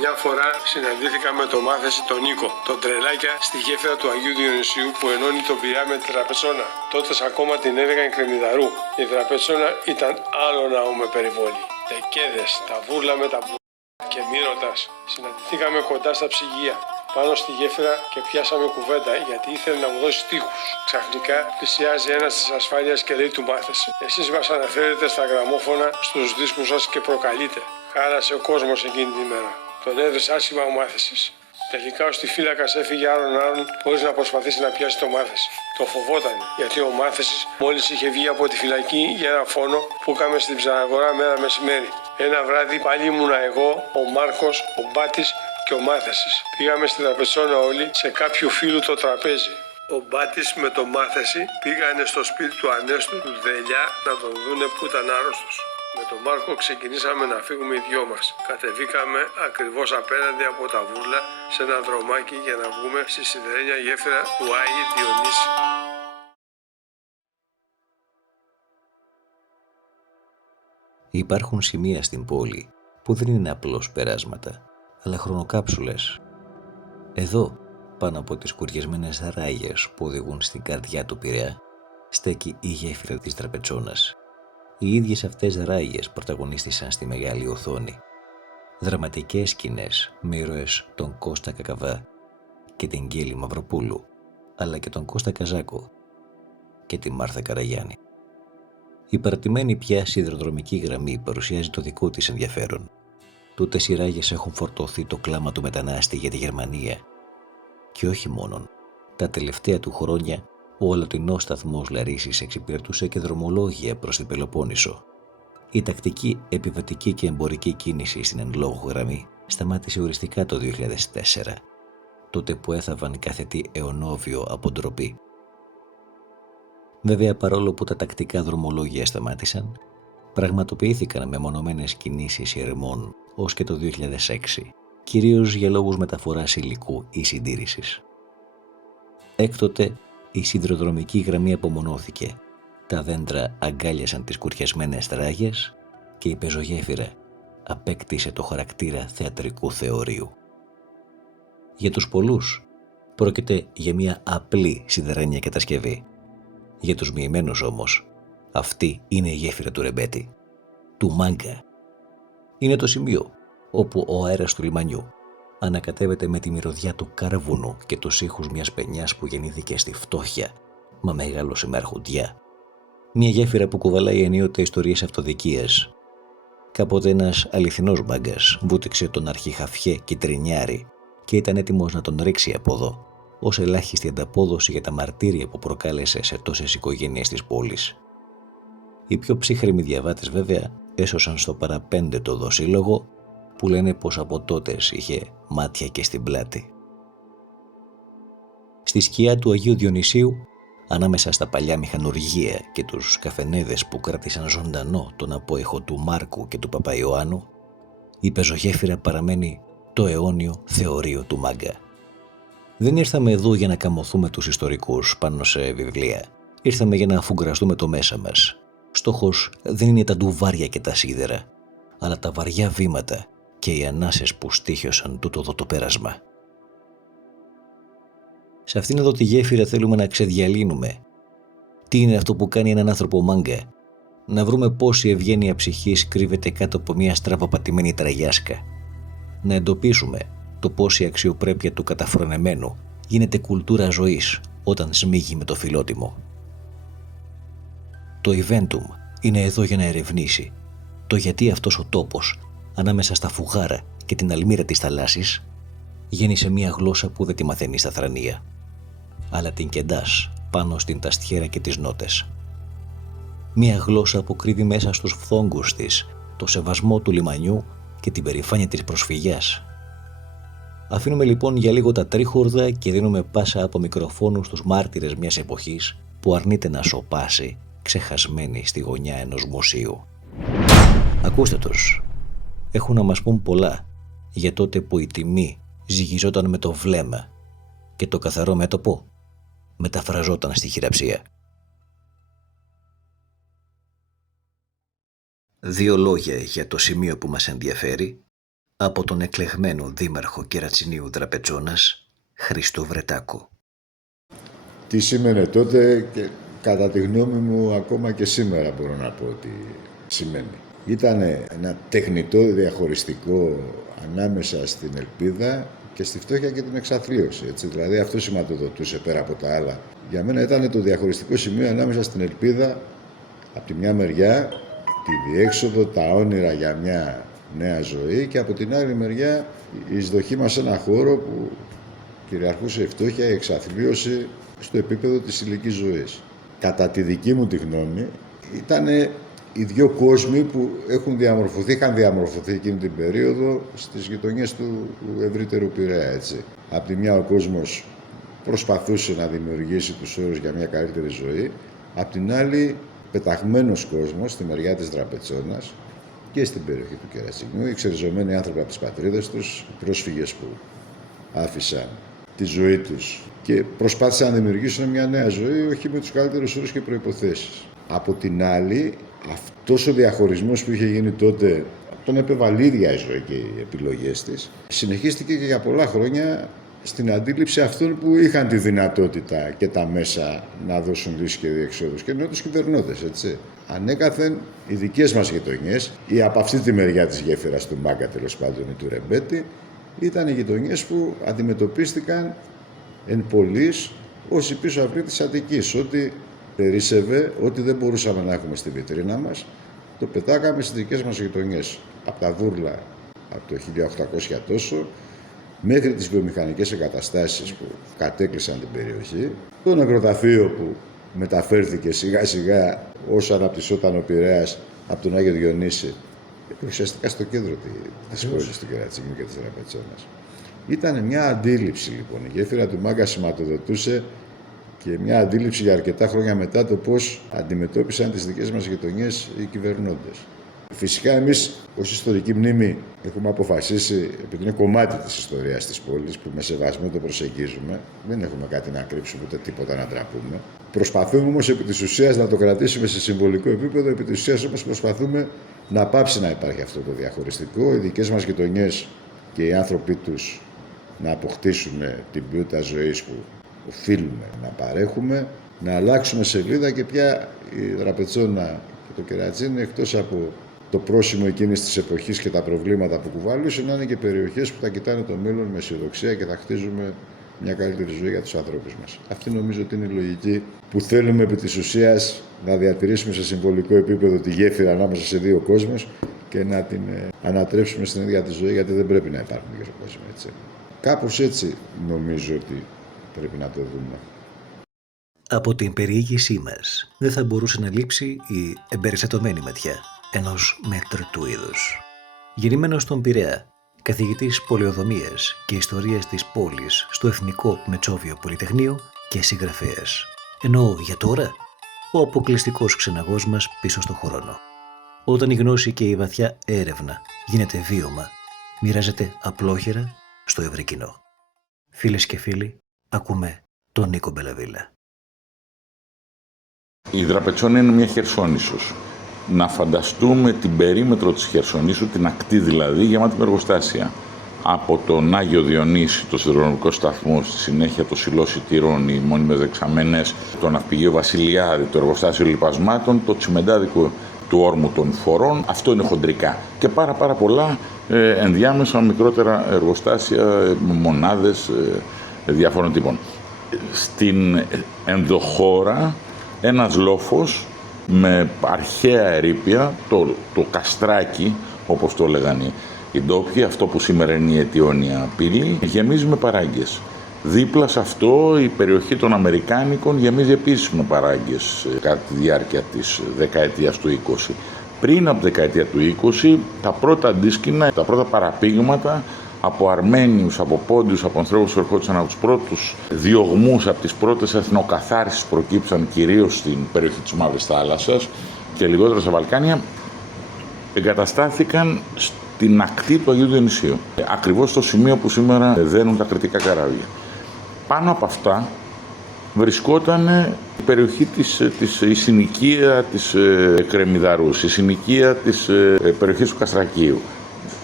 Μια φορά συναντήθηκα με τον μάθεση τον Νίκο, τον τρελάκια στη γέφυρα του Αγίου Διονυσίου που ενώνει τον Πειραιά με τη Τραπετσόνα. Τότε ακόμα την έλεγαν Κρεμμυδαρού. Η Τραπετσόνα ήταν άλλο ναό με περιβόλι. Τεκέδες, τα βούρλα με τα και μη ρωτάς. Συναντηθήκαμε κοντά στα ψυγεία, πάνω στη γέφυρα και πιάσαμε κουβέντα γιατί ήθελε να μου δώσει τείχους. Ξαφνικά πλησιάζει ένας της ασφάλειας και λέει του μάθεση: «Εσείς μας αναφέρετε στα γραμμόφωνα στους δίσκους σας και προκαλείτε». Χάλασε ο κόσμος εκείνη τη μέρα. Τον έδωσε άσχημα ο μάθεσης. Τελικά ο στιφύλακας έφυγε άρον-άρον χωρίς να προσπαθήσει να πιάσει το μάθεση. Το φοβόταν γιατί ο μάθεσης μόλις είχε βγει από τη φυλακή για ένα φόνο που είχαμε στην Ψαραγορά μέρα μεσημέρι. Ένα βράδυ πάλι ήμουνα εγώ, ο Μάρκος, ο Μπάτης και ο μάθεσης. Πήγαμε στην Τραπετσόνα όλοι σε κάποιου φίλου το τραπέζι. Ο Μπάτης με το μάθεση πήγανε στο σπίτι του Ανέστου του Δελιά να τον δούνε που ήταν άρρωστος. Με τον Μάρκο ξεκινήσαμε να φύγουμε οι δυο μας. Κατεβήκαμε ακριβώς απέναντι από τα βούρλα σε ένα δρομάκι για να βγούμε στη σιδερένια γέφυρα του Άγιου Διονύση. Υπάρχουν σημεία στην πόλη που δεν είναι απλώς περάσματα, αλλά χρονοκάψουλες. Εδώ, πάνω από τις κουριασμένες ράγες που οδηγούν στην καρδιά του Πειραιά, στέκει η γέφυρα της Τραπετσόνας. Οι ίδιες αυτές ράγες πρωταγωνίστησαν στη μεγάλη οθόνη. Δραματικές σκηνές με ήρωες τον Κώστα Κακαβά και την Γκέλη Μαυροπούλου, αλλά και τον Κώστα Καζάκο και τη Μάρθα Καραγιάννη. Η παρατημένη πια σιδηροδρομική γραμμή παρουσιάζει το δικό της ενδιαφέρον. Τούτες οι ράγες έχουν φορτωθεί το κλάμα του μετανάστη για τη Γερμανία. Και όχι μόνον. Τα τελευταία του χρόνια ο αλωτινός σταθμός Λαρίσης εξυπηρετούσε και δρομολόγια προς την Πελοπόννησο. Η τακτική επιβατική και εμπορική κίνηση στην εν λόγω γραμμή σταμάτησε οριστικά το 2004, τότε που έθαβαν κάθε τι αιωνόβιο από ντροπή. Βέβαια, παρόλο που τα τακτικά δρομολόγια σταμάτησαν, πραγματοποιήθηκαν μεμονωμένες κινήσεις ηρεμών ως και το 2006, κυρίως για λόγους μεταφοράς υλικού ή συντήρησης. Έκτοτε, η σιδηροδρομική γραμμή απομονώθηκε, τα δέντρα αγκάλιασαν τις κουριασμένες ράγες και η πεζογέφυρα απέκτησε το χαρακτήρα θεατρικού θεωρείου. Για τους πολλούς πρόκειται για μια απλή σιδερένια κατασκευή. Για τους μοιημένους όμως, αυτή είναι η γέφυρα του Ρεμπέτη, του Μάγκα. Είναι το σημείο όπου ο αέρας του λιμανιού ανακατεύεται με τη μυρωδιά του κάρβουνου και τους ήχους μιας παινιάς που γεννήθηκε στη φτώχεια, μα μεγάλωσε με αρχοντιά. Μια γέφυρα που κουβαλάει ενίοτε ιστορίες αυτοδικίας. Κάποτε ένας αληθινός μάγκας βούτυξε τον αρχιχαφιέ Κιτρινιάρη και ήταν έτοιμος να τον ρίξει από εδώ, ως ελάχιστη ανταπόδοση για τα μαρτύρια που προκάλεσε σε τόσες οικογένειες της πόλης. Οι πιο ψύχρεμοι διαβάτες βέβαια έσωσαν στο παραπέντε το δοσύλλογο που λένε πως από τότες είχε μάτια και στην πλάτη. Στη σκιά του Αγίου Διονυσίου, ανάμεσα στα παλιά μηχανουργία και τους καφενέδες που κράτησαν ζωντανό τον απόϊχο του Μάρκου και του Παπαϊωάννου, η πεζογέφυρα παραμένει το αιώνιο θεωρείο του Μάγκα. Δεν ήρθαμε εδώ για να καμωθούμε τους ιστορικούς πάνω σε βιβλία. Ήρθαμε για να αφουγκραστούμε το μέσα μας. Στόχος δεν είναι τα ντουβάρια και τα σίδερα, αλλά τα βαριά βήματα και οι ανάσες που στοίχιωσαν τούτο εδώ το πέρασμα. Σε αυτήν εδώ τη γέφυρα θέλουμε να ξεδιαλύνουμε. Τι είναι αυτό που κάνει έναν άνθρωπο μάγκα? Να βρούμε πόση ευγένεια ψυχής κρύβεται κάτω από μια στραβοπατημένη τραγιάσκα. Να εντοπίσουμε το πόση αξιοπρέπεια του καταφρονεμένου γίνεται κουλτούρα ζωής όταν σμίγει με το φιλότιμο. Το Eventum είναι εδώ για να ερευνήσει το γιατί αυτός ο τόπος, ανάμεσα στα φουγάρα και την αλμύρα της θαλάσσης, γέννησε μια γλώσσα που δεν τη μαθαίνει στα θρανία, αλλά την κεντάς πάνω στην ταστιέρα και τις νότες. Μια γλώσσα που κρύβει μέσα στους φθόγκους της το σεβασμό του λιμανιού και την περηφάνεια της προσφυγιάς. Αφήνουμε λοιπόν για λίγο τα τρίχουρδα και δίνουμε πάσα από μικροφόνους στους μάρτυρες μιας εποχής που αρνείται να σωπάσει ξεχασμένη στη γωνιά ενός μουσείου. Ακούστε τους. Έχουν να μας πούν πολλά για τότε που η τιμή ζυγιζόταν με το βλέμμα και το καθαρό μέτωπο μεταφραζόταν στη χειραψία. 2 λόγια για το σημείο που μας ενδιαφέρει από τον εκλεγμένο δήμαρχο Κερατσινίου Δραπετσόνας, Χρήστο Βρετάκο. Τι σήμαινε τότε και κατά τη γνώμη μου ακόμα και σήμερα μπορώ να πω ότι σημαίνει. Ήταν ένα τεχνητό διαχωριστικό ανάμεσα στην ελπίδα και στη φτώχεια και την εξαθλίωση. Έτσι. Δηλαδή αυτό σηματοδοτούσε πέρα από τα άλλα. Για μένα ήταν το διαχωριστικό σημείο ανάμεσα στην ελπίδα από τη μια μεριά, τη διέξοδο, τα όνειρα για μια νέα ζωή και από την άλλη μεριά η εισδοχή μας σε ένα χώρο που κυριαρχούσε η φτώχεια, η εξαθλίωση στο επίπεδο της ηλικής ζωής. Κατά τη δική μου τη γνώμη ήταν οι δύο κόσμοι που είχαν διαμορφωθεί εκείνη την περίοδο στις γειτονιές του ευρύτερου Πειραιά. Έτσι. Απ' τη μια ο κόσμος προσπαθούσε να δημιουργήσει τους όρους για μια καλύτερη ζωή, απ' την άλλη πεταγμένος κόσμος στη μεριά της Δραπετσόνας και στην περιοχή του Κερατσινιού, εξεριζωμένοι άνθρωποι από τις πατρίδες τους, πρόσφυγες που άφησαν τη ζωή τους και προσπάθησαν να δημιουργήσουν μια νέα ζωή, όχι με τους καλύτερους όρους και προϋποθέσεις. Από την άλλη, αυτός ο διαχωρισμός που είχε γίνει τότε, τον επέβαλε η ίδια η ζωή και οι επιλογές της, συνεχίστηκε και για πολλά χρόνια στην αντίληψη αυτών που είχαν τη δυνατότητα και τα μέσα να δώσουν λύσεις και διεξόδους και ενώ τους κυβερνώντες, έτσι. Ανέκαθεν οι δικές μας γειτονιές, ή από αυτή τη μεριά της γέφυρας του Μάγκα, τέλος πάντων, ή του Ρεμπέτη, ήταν οι γειτονιές που αντιμετωπίστηκαν εν πολλοίς ως η πίσω αυλή της Αττικής. Ό,τι περίσσευε, ό,τι δεν μπορούσαμε να έχουμε στη βιτρίνα μας, το πετάκαμε στις δικές μας γειτονιές. Από τα Βούρλα, από το 1800 τόσο, μέχρι τις βιομηχανικές εγκαταστάσεις που κατέκλυσαν την περιοχή, το νεκροταφείο που μεταφέρθηκε σιγά σιγά όσο αναπτυσσόταν ο Πειραιάς από τον Άγιο Διονύση, ουσιαστικά στο κέντρο της πόλης του Κερατσινιού και της Δραπετσόνας. Ήταν μια αντίληψη λοιπόν. Η γέφυρα του Μάγκα σηματοδοτούσε και μια αντίληψη για αρκετά χρόνια μετά το πώς αντιμετώπισαν τις δικές μας γειτονιές οι κυβερνώντες. Φυσικά εμείς ως ιστορική μνήμη έχουμε αποφασίσει, επειδή είναι κομμάτι της ιστορίας της πόλης που με σεβασμό το προσεγγίζουμε, δεν έχουμε κάτι να κρύψουμε ούτε τίποτα να τραπούμε. Προσπαθούμε όμως επί της ουσίας να το κρατήσουμε σε συμβολικό επίπεδο, επί της ουσίας όμως προσπαθούμε να πάψει να υπάρχει αυτό το διαχωριστικό, οι δικές μας γειτονιές και οι άνθρωποι τους να αποκτήσουν την ποιότητα ζωής που οφείλουμε να παρέχουμε, να αλλάξουμε σελίδα και πια η Δραπετσόνα και το Κερατσίνι, εκτός από το πρόσημο εκείνης της εποχής και τα προβλήματα που κουβαλούσε, να είναι και περιοχές που θα κοιτάνε το μέλλον με αισιοδοξία και θα χτίζουμε μια καλύτερη ζωή για τους ανθρώπους μας. Αυτή νομίζω ότι είναι η λογική που θέλουμε επί της ουσίας να διατηρήσουμε σε συμβολικό επίπεδο τη γέφυρα ανάμεσα σε δύο κόσμους και να την ανατρέψουμε στην ίδια τη ζωή, γιατί δεν πρέπει να υπάρχουν δύο κόσμοι, έτσι. Κάπως έτσι νομίζω ότι πρέπει να το δούμε. Από την περιήγησή μας δεν θα μπορούσε να λείψει η εμπεριστατωμένη ματιά ενός μέτρητου είδους. Γεννημένος στον Πειραιά, καθηγητής πολεοδομίας και ιστορίας της πόλης στο Εθνικό Μετσόβιο Πολυτεχνείο και συγγραφέας. Ενώ για τώρα, ο αποκλειστικός ξεναγός μας πίσω στο χρόνο. Όταν η γνώση και η βαθιά έρευνα γίνεται βίωμα, μοιράζεται απλόχερα στο ευρύ κοινό. Φίλες και φίλοι, ακούμε τον Νίκο Μπελαβίλα. Η Δραπετσόνα είναι μια χερσόνησος. Να φανταστούμε την περίμετρο της Χερσονήσου, την ακτή δηλαδή, γεμάτη με εργοστάσια. Από τον Άγιο Διονύση, το σιδηροδρομικό σταθμό, στη συνέχεια το Σιλό Σιτηρών, οι μόνιμες δεξαμένες, το ναυπηγείο Βασιλιάδη, το εργοστάσιο λιπασμάτων, το τσιμεντάδικο του όρμου των φορών. Αυτό είναι χοντρικά. Και πάρα πολλά ενδιάμεσα μικρότερα εργοστάσια, μονάδες διάφορων τύπων. Στην ενδοχώρα ένας λόφος με αρχαία ερείπια, το καστράκι, όπως το έλεγαν οι ντόπιοι, αυτό που σήμερα είναι η Αιτιόνια πύλη, γεμίζει με παράγκες. Δίπλα σε αυτό η περιοχή των Αμερικάνικων γεμίζει επίσης με παράγκες κατά τη διάρκεια της δεκαετίας του 20. Πριν από τη δεκαετία του 20, τα πρώτα αντίσκηνα, τα πρώτα παραπήγματα από Αρμένιους, από Πόντιους, από ανθρώπους που ερχόντουσαν από τους πρώτους διωγμούς, από τις πρώτες εθνοκαθάρισεις που προκύψαν κυρίως στην περιοχή της Μαύρης Θάλασσας και λιγότερα στα Βαλκάνια, εγκαταστάθηκαν στην ακτή του Αγίου Διονυσίου. Ακριβώς στο σημείο που σήμερα δένουν τα κρητικά καράβια. Πάνω από αυτά βρισκόταν η περιοχή η συνοικία της Κρεμμυδαρούς, η συνοικία της περιοχής του Καστρακίου.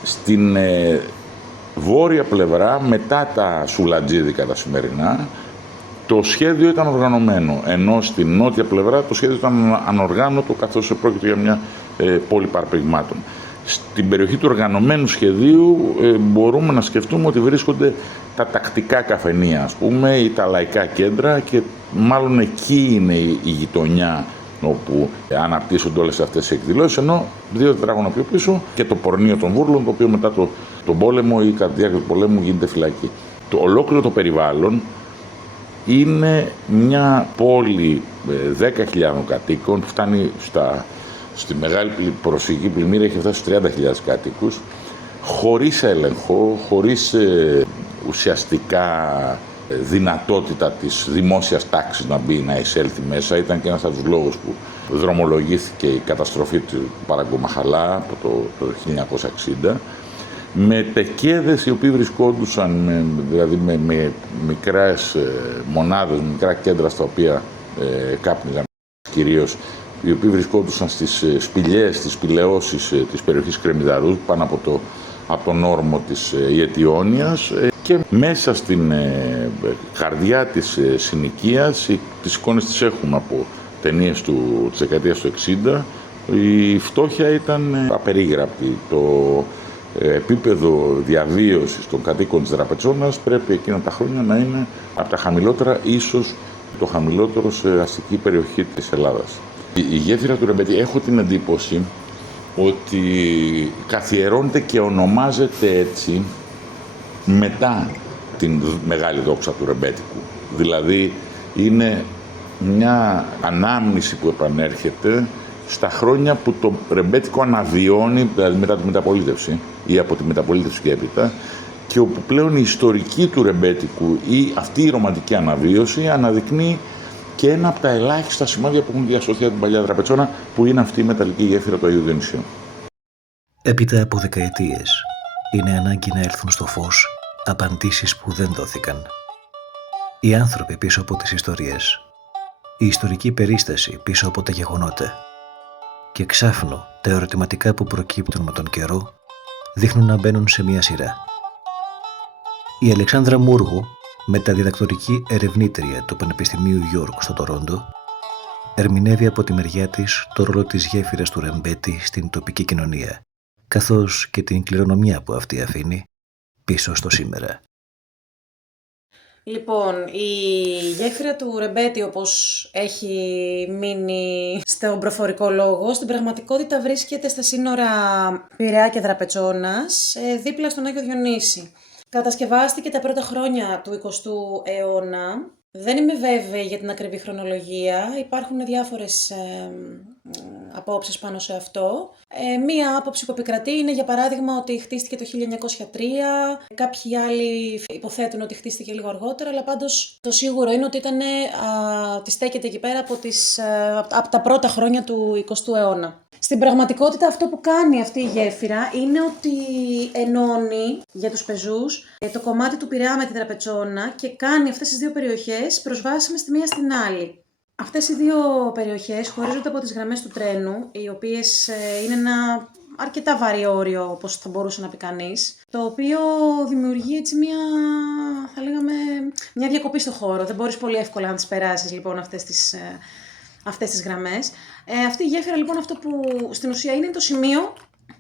Στην βόρεια πλευρά, μετά τα Σουλατζίδικα τα σημερινά, το σχέδιο ήταν οργανωμένο, ενώ στην νότια πλευρά το σχέδιο ήταν ανοργάνωτο, καθώς πρόκειται για μια πόλη παραπηγμάτων. Στην περιοχή του οργανωμένου σχεδίου μπορούμε να σκεφτούμε ότι βρίσκονται τα τακτικά καφενεία, ας πούμε, ή τα λαϊκά κέντρα, και μάλλον εκεί είναι η γειτονιά όπου αναπτύσσονται όλες αυτές οι εκδηλώσεις, ενώ 2 τετράγωνα πιο πίσω και το πορνείο των Βούρλων, το οποίο μετά τον πόλεμο ή κατά τη διάρκεια του πολέμου γίνεται φυλακή. Ολόκληρο το περιβάλλον είναι μια πόλη 10.000 κατοίκων, φτάνει στη μεγάλη προσφυγική πλημμύρα, έχει φτάσει στους 30.000 κατοίκους, χωρίς έλεγχο, χωρίς ουσιαστικά δυνατότητα της δημόσιας τάξης να μπει, να εισέλθει μέσα. Ήταν και ένας από τους λόγους που δρομολογήθηκε η καταστροφή του Παραγκομαχαλά από το 1960, με τεκέδες οι οποίοι βρισκόντουσαν, δηλαδή με μικρές μονάδες, μικρά κέντρα στα οποία κάπνιζαν κυρίως, οι οποίοι βρισκόντουσαν στις σπηλιές, στις σπηλαιώσεις της περιοχής Κρεμμυδαρούς, πάνω από τον όρμο της Ιετιόνιας, και μέσα στην καρδιά της συνοικίας, τις εικόνες τις έχουμε από ταινίες της δεκαετίας του 60, η φτώχεια ήταν απερίγραπτη. Το επίπεδο διαβίωσης των κατοίκων της Δραπετσόνας πρέπει εκείνα τα χρόνια να είναι από τα χαμηλότερα, ίσως το χαμηλότερο σε αστική περιοχή της Ελλάδας. Η γέφυρα του Ρεμπέτη, έχω την εντύπωση ότι καθιερώνεται και ονομάζεται έτσι μετά την μεγάλη δόξα του Ρεμπέτικου. Δηλαδή είναι μια ανάμνηση που επανέρχεται στα χρόνια που το Ρεμπέτικο αναβιώνει, δηλαδή μετά τη μεταπολίτευση ή από τη μεταπολίτευση και έπειτα, και όπου πλέον η ιστορική του Ρεμπέτικου ή αυτή η ρομαντική αναβίωση αναδεικνύει και ένα από τα ελάχιστα σημάδια που έχουν διασωθεί από την παλιά Δραπετσόνα, που είναι αυτή η μεταλλική γέφυρα του Αγίου Διονυσίου. Έπειτα από δεκαετίες, είναι ανάγκη να έρθουν στο φως απαντήσεις που δεν δόθηκαν. Οι άνθρωποι πίσω από τις ιστορίες, η ιστορική περίσταση πίσω από τα γεγονότα, και ξάφνου τα ερωτηματικά που προκύπτουν με τον καιρό δείχνουν να μπαίνουν σε μία σειρά. Η Αλεξάνδρα Μούργου, μεταδιδακτορική ερευνήτρια του Πανεπιστημίου Γιόρκ στο Τορόντο, ερμηνεύει από τη μεριά της το ρόλο της γέφυρας του Ρεμπέτη στην τοπική κοινωνία, καθώς και την κληρονομιά που αυτή αφήνει πίσω στο σήμερα. Λοιπόν, η γέφυρα του Ρεμπέτη, όπως έχει μείνει στον προφορικό λόγο, στην πραγματικότητα βρίσκεται στα σύνορα Πειραιά και Δραπετσόνας, δίπλα στον Άγιο Διονύση. Κατασκευάστηκε τα πρώτα χρόνια του 20ου αιώνα. Δεν είμαι βέβαιη για την ακριβή χρονολογία, υπάρχουν διάφορες απόψεις πάνω σε αυτό. Μία άποψη που επικρατεί είναι, για παράδειγμα, ότι χτίστηκε το 1903, κάποιοι άλλοι υποθέτουν ότι χτίστηκε λίγο αργότερα, αλλά πάντως το σίγουρο είναι ότι στέκεται εκεί πέρα από τα πρώτα χρόνια του 20ου αιώνα. Στην πραγματικότητα αυτό που κάνει αυτή η γέφυρα είναι ότι ενώνει για τους πεζούς το κομμάτι του Πειραιά με τη Δραπετσόνα και κάνει αυτές τις δύο περιοχές προσβάσιμες τη μία στην άλλη. Αυτές οι δύο περιοχές χωρίζονται από τις γραμμές του τρένου, οι οποίες είναι ένα αρκετά βαρύ όριο, όπως θα μπορούσε να πει κανείς, το οποίο δημιουργεί έτσι μια διακοπή στο χώρο. Δεν μπορείς πολύ εύκολα να τις περάσεις λοιπόν αυτές τις γραμμές. Αυτή η γέφυρα λοιπόν, αυτό που στην ουσία είναι το σημείο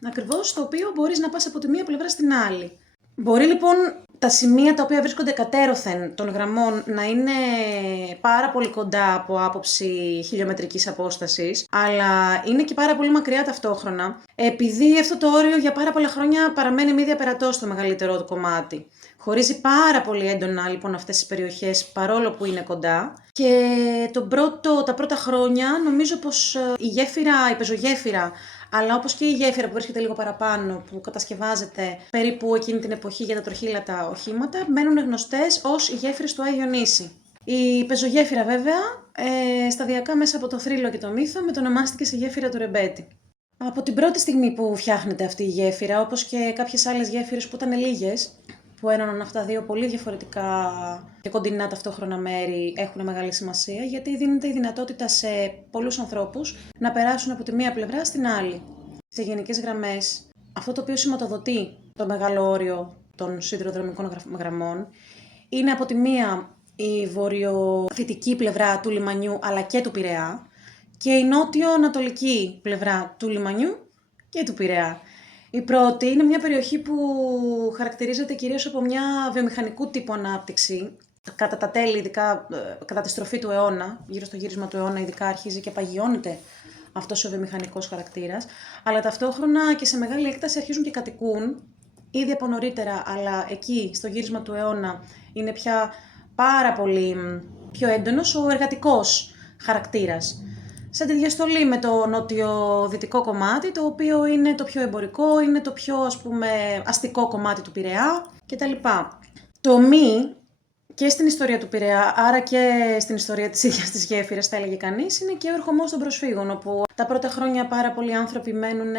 ακριβώς στο οποίο μπορείς να πας από τη μία πλευρά στην άλλη. Μπορεί λοιπόν τα σημεία τα οποία βρίσκονται κατέρωθεν των γραμμών να είναι πάρα πολύ κοντά από άποψη χιλιομετρικής απόστασης, αλλά είναι και πάρα πολύ μακριά ταυτόχρονα, επειδή αυτό το όριο για πάρα πολλά χρόνια παραμένει μη διαπερατό στο μεγαλύτερό του κομμάτι. Χωρίζει πάρα πολύ έντονα λοιπόν αυτές τις περιοχές, παρόλο που είναι κοντά, και τα πρώτα χρόνια νομίζω πως η πεζογέφυρα, αλλά όπως και η γέφυρα που βρίσκεται λίγο παραπάνω, που κατασκευάζεται περίπου εκείνη την εποχή για τα τροχήλατα οχήματα, μένουν γνωστές ως οι γέφυρες του Άγιου Διονύση. Η πεζογέφυρα βέβαια, σταδιακά μέσα από το θρύλο και το μύθο, μετονομάστηκε σε γέφυρα του Ρεμπέτη. Από την πρώτη στιγμή που φτιάχνεται αυτή η γέφυρα, όπως και κάποιες άλλες γέφυρες που ήταν λίγες, που ένωναν αυτά τα δύο πολύ διαφορετικά και κοντινά ταυτόχρονα μέρη έχουν μεγάλη σημασία, γιατί δίνεται η δυνατότητα σε πολλούς ανθρώπους να περάσουν από τη μία πλευρά στην άλλη. Σε γενικές γραμμές, αυτό το οποίο σηματοδοτεί το μεγάλο όριο των σιδηροδρομικών γραμμών είναι από τη μία η βορειοδυτική πλευρά του λιμανιού αλλά και του Πειραιά και η νότιο-ανατολική πλευρά του λιμανιού και του Πειραιά. Η πρώτη είναι μια περιοχή που χαρακτηρίζεται κυρίως από μια βιομηχανικού τύπου ανάπτυξη. Κατά τα τέλη, ειδικά κατά τη στροφή του αιώνα, γύρω στο γύρισμα του αιώνα, ειδικά αρχίζει και παγιώνεται αυτός ο βιομηχανικός χαρακτήρας, αλλά ταυτόχρονα και σε μεγάλη έκταση αρχίζουν και κατοικούν, ήδη από νωρίτερα, αλλά εκεί στο γύρισμα του αιώνα είναι πια πάρα πολύ πιο έντονος ο εργατικός χαρακτήρας. Σε αντιδιαστολή με το νότιο-δυτικό κομμάτι, το οποίο είναι το πιο εμπορικό, είναι το πιο αστικό κομμάτι του Πειραιά κτλ. Το μη και στην ιστορία του Πειραιά, άρα και στην ιστορία της ίδιας της γέφυρας, θα έλεγε κανείς, είναι και ο ερχομός των προσφύγων, όπου τα πρώτα χρόνια πάρα πολλοί άνθρωποι μένουν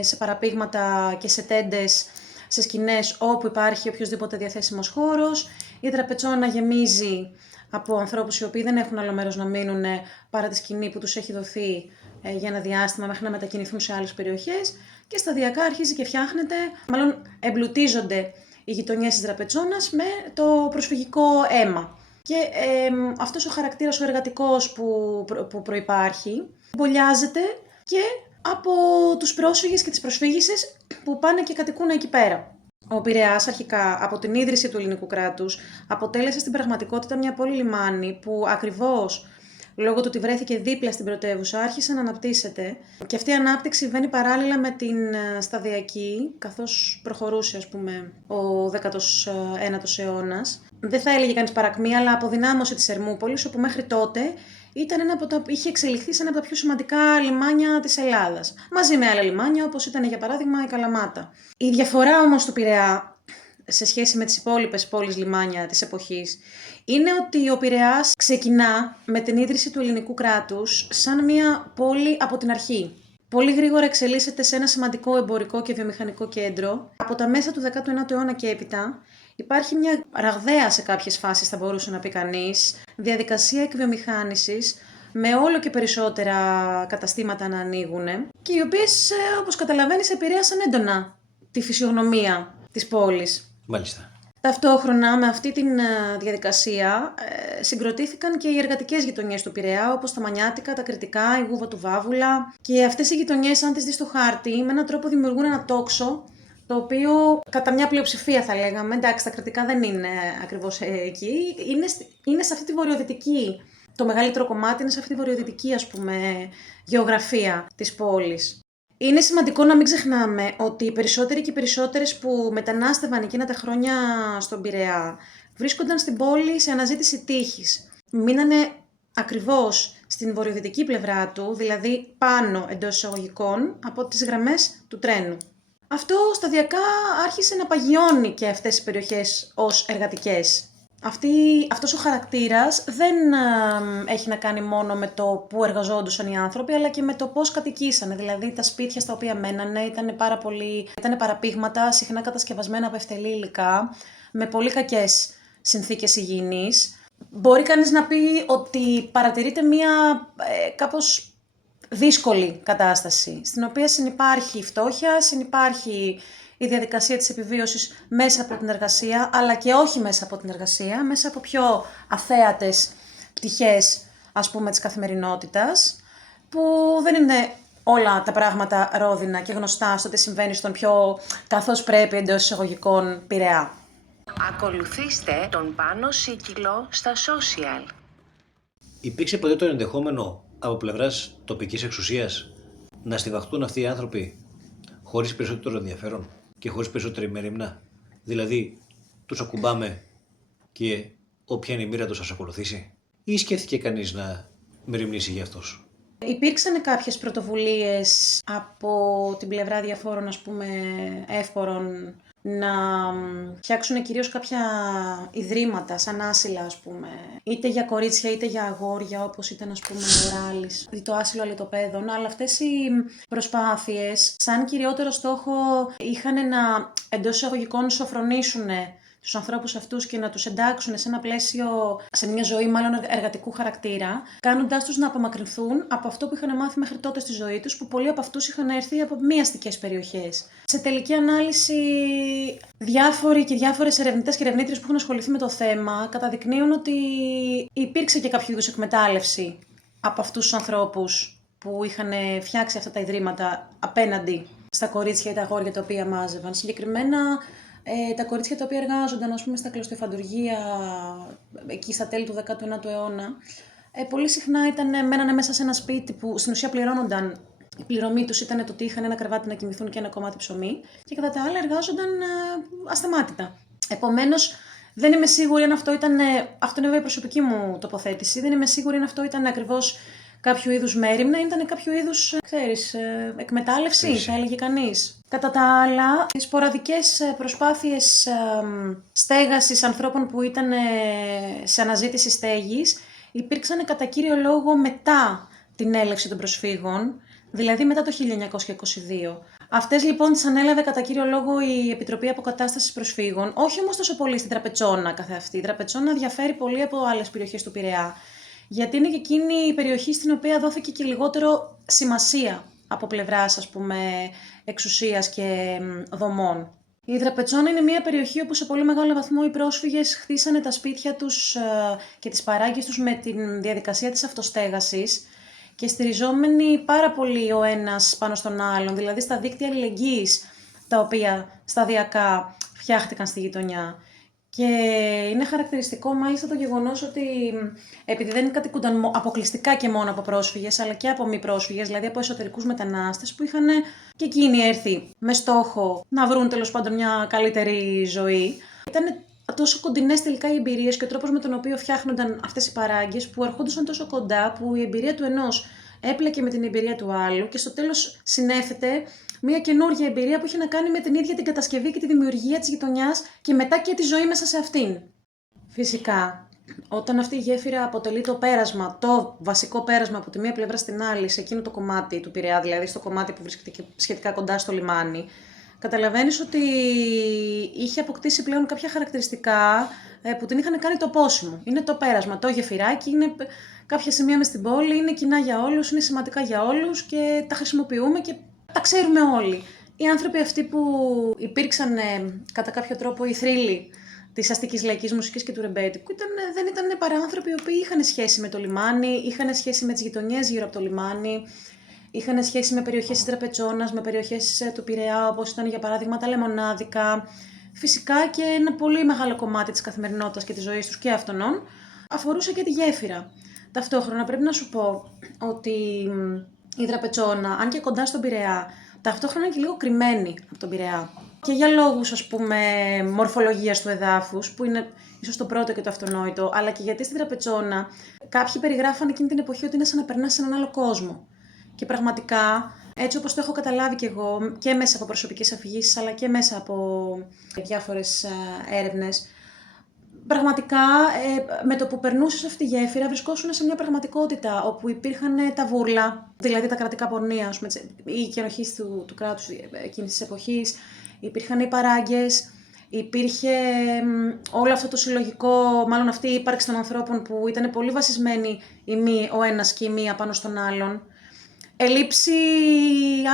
σε παραπήγματα και σε τέντες, σε σκηνές όπου υπάρχει οποιοσδήποτε διαθέσιμος χώρος. Η Δραπετσόνα γεμίζει από ανθρώπους οι οποίοι δεν έχουν άλλο μέρος να μείνουν παρά τη σκηνή που τους έχει δοθεί για ένα διάστημα μέχρι να μετακινηθούν σε άλλες περιοχές και σταδιακά αρχίζει και φτιάχνεται, μάλλον εμπλουτίζονται οι γειτονιές της Δραπετσόνας με το προσφυγικό αίμα. Και αυτός ο χαρακτήρας ο εργατικός που προϋπάρχει μπολιάζεται και από τους πρόσφυγες και τις προσφύγισσες που πάνε και κατοικούν εκεί πέρα. Ο Πειραιάς αρχικά από την ίδρυση του ελληνικού κράτους αποτέλεσε στην πραγματικότητα μια πόλη λιμάνι που ακριβώς λόγω του ότι βρέθηκε δίπλα στην πρωτεύουσα άρχισε να αναπτύσσεται και αυτή η ανάπτυξη βαίνει παράλληλα με την σταδιακή, καθώς προχωρούσε ο 19ος αιώνας. Δεν θα έλεγε κανείς παρακμή, αλλά αποδυνάμωση της Ερμούπολης, όπου μέχρι τότε είχε εξελιχθεί σε ένα από τα πιο σημαντικά λιμάνια της Ελλάδας. Μαζί με άλλα λιμάνια, όπως ήταν για παράδειγμα η Καλαμάτα. Η διαφορά όμως του Πειραιά σε σχέση με τις υπόλοιπες πόλεις λιμάνια της εποχής είναι ότι ο Πειραιάς ξεκινά με την ίδρυση του ελληνικού κράτους σαν μια πόλη από την αρχή. Πολύ γρήγορα εξελίσσεται σε ένα σημαντικό εμπορικό και βιομηχανικό κέντρο. Από τα μέσα του 19ου αιώνα και έπειτα υπάρχει μια ραγδαία, σε κάποιες φάσεις θα μπορούσε να πει κανείς, διαδικασία εκβιομηχάνησης με όλο και περισσότερα καταστήματα να ανοίγουν και οι οποίες, όπως καταλαβαίνεις, επηρέασαν έντονα τη φυσιογνωμία της πόλης. Μάλιστα. Ταυτόχρονα με αυτή τη διαδικασία συγκροτήθηκαν και οι εργατικές γειτονιές του Πειραιά, όπως τα Μανιάτικα, τα Κρητικά, η Γούβα του Βάβουλα. Και αυτές οι γειτονιές, αν τις δεις στο χάρτη, με έναν τρόπο δημιουργούν ένα τόξο, το οποίο κατά μια πλειοψηφία θα λέγαμε, εντάξει, τα Κρητικά δεν είναι ακριβώς εκεί, είναι σε αυτή τη βορειοδυτική, το μεγαλύτερο κομμάτι είναι σε αυτή τη βορειοδυτική, γεωγραφία της πόλης. Είναι σημαντικό να μην ξεχνάμε ότι οι περισσότεροι και οι περισσότερες που μετανάστευαν εκείνα τα χρόνια στον Πειραιά βρίσκονταν στην πόλη σε αναζήτηση τύχης. Μείνανε ακριβώς στην βορειοδυτική πλευρά του, δηλαδή πάνω εντός εισαγωγικών από τις γραμμές του τρένου. Αυτό σταδιακά άρχισε να παγιώνει και αυτές τις περιοχές ως εργατικές. Αυτός ο χαρακτήρας δεν έχει να κάνει μόνο με το πού εργαζόντουσαν οι άνθρωποι, αλλά και με το πώς κατοικήσανε. Δηλαδή τα σπίτια στα οποία μένανε ήταν παραπήγματα, συχνά κατασκευασμένα από ευτελή υλικά, με πολύ κακές συνθήκες υγιεινής. Μπορεί κανείς να πει ότι παρατηρείται μία κάπως δύσκολη κατάσταση, στην οποία συνυπάρχει η φτώχεια, συνυπάρχει η διαδικασία της επιβίωσης μέσα από την εργασία, αλλά και όχι μέσα από την εργασία, μέσα από πιο αθέατες πτυχές, της καθημερινότητας, που δεν είναι όλα τα πράγματα ρόδινα και γνωστά στο τι συμβαίνει στον πιο καθώς πρέπει εντός εισαγωγικών Πειραιά. Ακολουθήστε τον Πάνο Σίκυλο στα social. Υπήρξε ποτέ το ενδεχόμενο από πλευράς τοπικής εξουσίας να στιβαχτούν αυτοί οι άνθρωποι χωρίς περισσότερο ενδιαφέρον και χωρίς περισσότερη μερίμνα? Δηλαδή, τους ακουμπάμε και όποια είναι η μοίρα τους ας ακολουθήσει? Ή σκέφτηκε κανείς να μεριμνήσει για αυτός? Υπήρξαν κάποιες πρωτοβουλίες από την πλευρά διαφόρων εύπορων να φτιάξουν κυρίως κάποια ιδρύματα σαν άσυλα, είτε για κορίτσια είτε για αγόρια, όπως ήταν ο Ράλης, το άσυλο αλυτοπαίδων, αλλά αυτές οι προσπάθειες σαν κυριότερο στόχο είχαν να εντός εισαγωγικών σοφρονήσουν τους ανθρώπους αυτούς και να τους εντάξουν σε ένα πλαίσιο, σε μια ζωή μάλλον εργατικού χαρακτήρα, κάνοντάς τους να απομακρυνθούν από αυτό που είχαν μάθει μέχρι τότε στη ζωή τους, που πολλοί από αυτούς είχαν έρθει από μη αστικές περιοχές. Σε τελική ανάλυση, διάφοροι και διάφορες ερευνητές και ερευνήτριες που έχουν ασχοληθεί με το θέμα καταδεικνύουν ότι υπήρξε και κάποιο είδους εκμετάλλευση από αυτούς τους ανθρώπους που είχαν φτιάξει αυτά τα ιδρύματα απέναντι στα κορίτσια ή τα αγόρια τα οποία μάζευαν. Συγκεκριμένα, τα κορίτσια τα οποία εργάζονταν, ας πούμε, στα κλωστοϊφαντουργεία εκεί στα τέλη του 19ου αιώνα, πολύ συχνά μένανε μέσα σε ένα σπίτι που στην ουσία πληρώνονταν. Η πληρωμή τους ήταν το ότι είχαν ένα κρεβάτι να κοιμηθούν και ένα κομμάτι ψωμί, και κατά τα άλλα εργάζονταν ασταμάτητα. Επομένως, δεν είμαι σίγουρη αν αυτό ήταν. Αυτό είναι βέβαια η προσωπική μου τοποθέτηση. Δεν είμαι σίγουρη αν αυτό ήταν ακριβώς κάποιο είδους μέριμνα, ήταν κάποιο είδους, εκμετάλλευση, θα έλεγε κανείς. Κατά τα άλλα, οι σποραδικές προσπάθειες στέγασης ανθρώπων που ήταν σε αναζήτηση στέγης υπήρξαν κατά κύριο λόγο μετά την έλευση των προσφύγων, δηλαδή μετά το 1922. Αυτές λοιπόν τις ανέλαβε κατά κύριο λόγο η Επιτροπή Αποκατάστασης Προσφύγων, όχι όμως τόσο πολύ στην Τραπετσόνα καθεαυτή. Η Τραπετσόνα διαφέρει πολύ από άλλες περιοχές του Πειραιά, γιατί είναι και εκείνη η περιοχή στην οποία δόθηκε και λιγότερο σημασία από πλευράς, ας πούμε, εξουσίας και δομών. Η Τραπετσόνα είναι μια περιοχή όπου σε πολύ μεγάλο βαθμό οι πρόσφυγες χτίσανε τα σπίτια τους και τις παράγκες τους με τη διαδικασία της αυτοστέγασης και στηριζόμενοι πάρα πολύ ο ένας πάνω στον άλλον, δηλαδή στα δίκτυα αλληλεγγύης τα οποία σταδιακά φτιάχτηκαν στη γειτονιά. Και είναι χαρακτηριστικό μάλιστα το γεγονός ότι επειδή δεν κατοικούνταν αποκλειστικά και μόνο από πρόσφυγες, αλλά και από μη πρόσφυγες, δηλαδή από εσωτερικούς μετανάστες που είχαν και εκείνοι έρθει με στόχο να βρουν τέλος πάντων μια καλύτερη ζωή, ήταν τόσο κοντινές τελικά οι εμπειρίες και ο τρόπος με τον οποίο φτιάχνονταν αυτές οι παράγκες, που ερχόντουσαν τόσο κοντά που η εμπειρία του ενός έπλεκε με την εμπειρία του άλλου και στο τέλος συνέθετε μια καινούργια εμπειρία που είχε να κάνει με την ίδια την κατασκευή και τη δημιουργία της γειτονιάς και μετά και τη ζωή μέσα σε αυτήν. Φυσικά, όταν αυτή η γέφυρα αποτελεί το πέρασμα, το βασικό πέρασμα από τη μία πλευρά στην άλλη, σε εκείνο το κομμάτι του Πειραιά, δηλαδή στο κομμάτι που βρίσκεται και σχετικά κοντά στο λιμάνι, καταλαβαίνεις ότι είχε αποκτήσει πλέον κάποια χαρακτηριστικά που την είχαν κάνει το πόσιμο. Είναι το πέρασμα, το γεφυράκι, είναι κάποια σημεία μες στην πόλη, είναι κοινά για όλους, είναι σημαντικά για όλους και τα χρησιμοποιούμε και τα ξέρουμε όλοι. Οι άνθρωποι αυτοί που υπήρξαν κατά κάποιο τρόπο οι θρύλοι της αστικής λαϊκής μουσικής και του ρεμπέτικου δεν ήταν παρά άνθρωποι οι οποίοι είχαν σχέση με το λιμάνι, είχαν σχέση με τις γειτονιές γύρω από το λιμάνι, είχαν σχέση με περιοχές της Τραπετσόνας, με περιοχές του Πειραιά, όπως ήταν για παράδειγμα τα λεμονάδικα. Φυσικά και ένα πολύ μεγάλο κομμάτι της καθημερινότητας και της ζωής τους και αυτών αφορούσε και τη γέφυρα. Ταυτόχρονα πρέπει να σου πω ότι η Τραπετσόνα, αν και κοντά στον Πειραιά, ταυτόχρονα είναι και λίγο κρυμμένη από τον Πειραιά. Και για λόγους, ας πούμε, μορφολογίας του εδάφους, που είναι ίσως το πρώτο και το αυτονόητο, αλλά και γιατί στην Τραπετσόνα κάποιοι περιγράφαν εκείνη την εποχή ότι είναι σαν να περνάς σε έναν άλλο κόσμο. Και πραγματικά, έτσι όπως το έχω καταλάβει κι εγώ, και μέσα από προσωπικές αφηγήσεις, αλλά και μέσα από διάφορες έρευνες, πραγματικά με το που περνούσες αυτή τη γέφυρα βρισκόσουν σε μια πραγματικότητα όπου υπήρχαν τα βούρλα, δηλαδή τα κρατικά πορνεία, η καινοχής του κράτους εκείνης της εποχής, υπήρχαν οι παράγκες, υπήρχε όλο αυτό το συλλογικό, μάλλον αυτή η ύπαρξη των ανθρώπων που ήταν πολύ βασισμένοι ο ένας και η μία πάνω στον άλλον. Ελήψη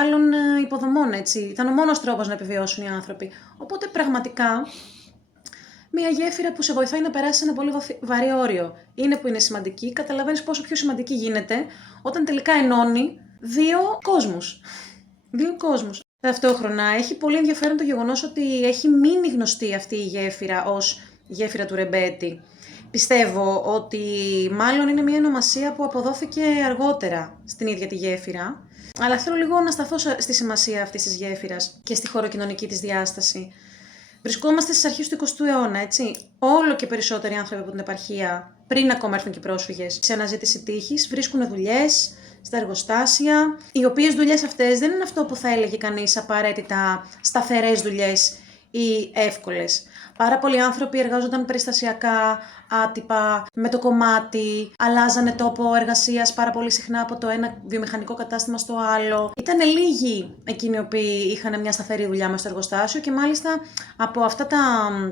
άλλων υποδομών, έτσι. Ήταν ο μόνος τρόπος να επιβιώσουν οι άνθρωποι. Οπότε πραγματικά μια γέφυρα που σε βοηθάει να περάσει ένα πολύ βαρύ όριο είναι που είναι σημαντική. Καταλαβαίνεις πόσο πιο σημαντική γίνεται όταν τελικά ενώνει δύο κόσμους. Δύο κόσμους. Ταυτόχρονα έχει πολύ ενδιαφέρον το γεγονός ότι έχει μείνει γνωστή αυτή η γέφυρα ως γέφυρα του Ρεμπέτη. Πιστεύω ότι μάλλον είναι μια ονομασία που αποδόθηκε αργότερα στην ίδια τη γέφυρα, αλλά θέλω λίγο να σταθώ στη σημασία αυτής της γέφυρας και στη χωροκοινωνική της διάσταση. Βρισκόμαστε στις αρχές του 20ου αιώνα, έτσι. Όλο και περισσότεροι άνθρωποι από την επαρχία, πριν ακόμα έρθουν και οι πρόσφυγες, σε αναζήτηση τύχης, βρίσκουν δουλειές στα εργοστάσια, οι οποίες δουλειές αυτές δεν είναι αυτό που θα έλεγε κανείς απαραίτητα σταθερές δουλειές ή εύκολες. Πάρα πολλοί άνθρωποι εργάζονταν περιστασιακά, άτυπα, με το κομμάτι, αλλάζανε τόπο εργασίας πάρα πολύ συχνά από το ένα βιομηχανικό κατάστημα στο άλλο. Ήταν λίγοι εκείνοι οι οποίοι είχαν μια σταθερή δουλειά μες στο εργοστάσιο και μάλιστα από αυτά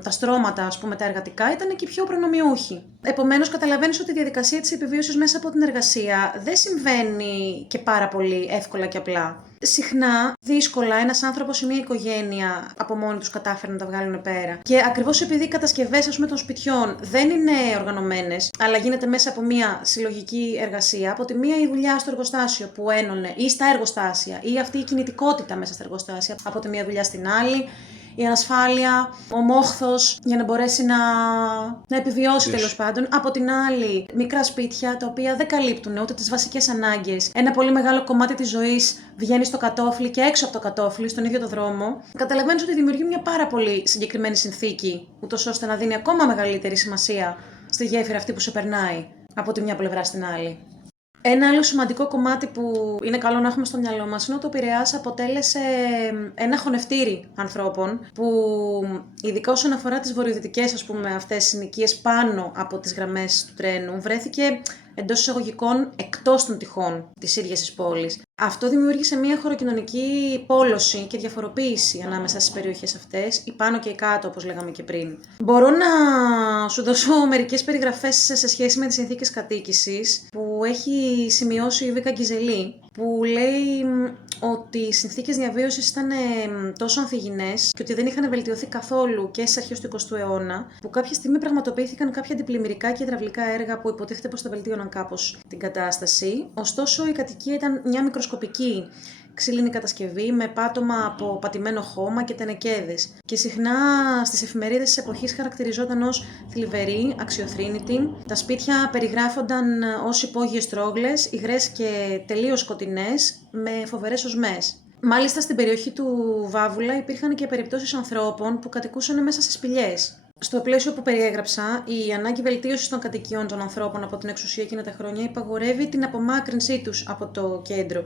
τα στρώματα, ας πούμε, τα εργατικά, ήταν και οι πιο προνομιούχοι. Επομένως, καταλαβαίνεις ότι η διαδικασία της επιβίωσης μέσα από την εργασία δεν συμβαίνει και πάρα πολύ εύκολα και απλά. Συχνά, δύσκολα, ένας άνθρωπος ή μια οικογένεια από μόνοι τους κατάφεραν να τα βγάλουν πέρα. Και ακριβώς επειδή οι κατασκευές, ας πούμε, των σπιτιών δεν είναι οργανωμένες, αλλά γίνεται μέσα από μια συλλογική εργασία, από τη μία η δουλειά στο εργοστάσιο που ένωνε, ή στα εργοστάσια, ή αυτή η κινητικότητα μέσα στα εργοστάσια, από τη μία δουλειά στην άλλη. Η ανασφάλεια, ο μόχθος για να μπορέσει να επιβιώσει τέλος πάντων. Από την άλλη, μικρά σπίτια τα οποία δεν καλύπτουν ούτε τις βασικές ανάγκες. Ένα πολύ μεγάλο κομμάτι της ζωής βγαίνει στο κατόφλι και έξω από το κατόφλι, στον ίδιο το δρόμο. Καταλαβαίνεις ότι δημιουργεί μια πάρα πολύ συγκεκριμένη συνθήκη, ούτως ώστε να δίνει ακόμα μεγαλύτερη σημασία στη γέφυρα αυτή που σε περνάει από τη μια πλευρά στην άλλη. Ένα άλλο σημαντικό κομμάτι που είναι καλό να έχουμε στο μυαλό μας είναι ότι ο Πειραιάς αποτέλεσε ένα χωνευτήρι ανθρώπων που, ειδικά όσον αφορά τις βορειοδυτικές, ας πούμε, αυτές συνοικίες πάνω από τις γραμμές του τρένου, βρέθηκε εντός εισαγωγικών εκτός των τυχών της ίδιας της πόλης. Αυτό δημιούργησε μια χωροκοινωνική πόλωση και διαφοροποίηση ανάμεσα στις περιοχές αυτές, η πάνω και η κάτω, όπως λέγαμε και πριν. Μπορώ να σου δώσω μερικές περιγραφές σε σχέση με τις συνθήκες κατοίκησης που έχει σημειώσει η Βίκα Γκιζελή, που λέει ότι οι συνθήκες διαβίωσης ήταν τόσο ανθυγιεινές και ότι δεν είχαν βελτιωθεί καθόλου και στις αρχές του 20ου αιώνα, που κάποια στιγμή πραγματοποιήθηκαν κάποια αντιπλημμυρικά και υδραυλικά έργα που υποτίθεται πως θα βελτίωναν κάπως την κατάσταση. Ωστόσο, η κατοικία ήταν μια μικροσκοπική ξύλινη κατασκευή με πάτωμα από πατημένο χώμα και τενεκέδες. Και συχνά στις εφημερίδες της εποχής χαρακτηριζόταν ως θλιβερή, αξιοθρήνητη. Τα σπίτια περιγράφονταν ως υπόγειες τρόγλες, υγρές και τελείως σκοτεινές, με φοβερές οσμές. Μάλιστα, στην περιοχή του Βάβουλα υπήρχαν και περιπτώσεις ανθρώπων που κατοικούσαν μέσα σε σπηλιές. Στο πλαίσιο που περιέγραψα, η ανάγκη βελτίωσης των κατοικιών των ανθρώπων από την εξουσία εκείνα τα χρόνια υπαγορεύει την απομάκρυνσή τους από το κέντρο.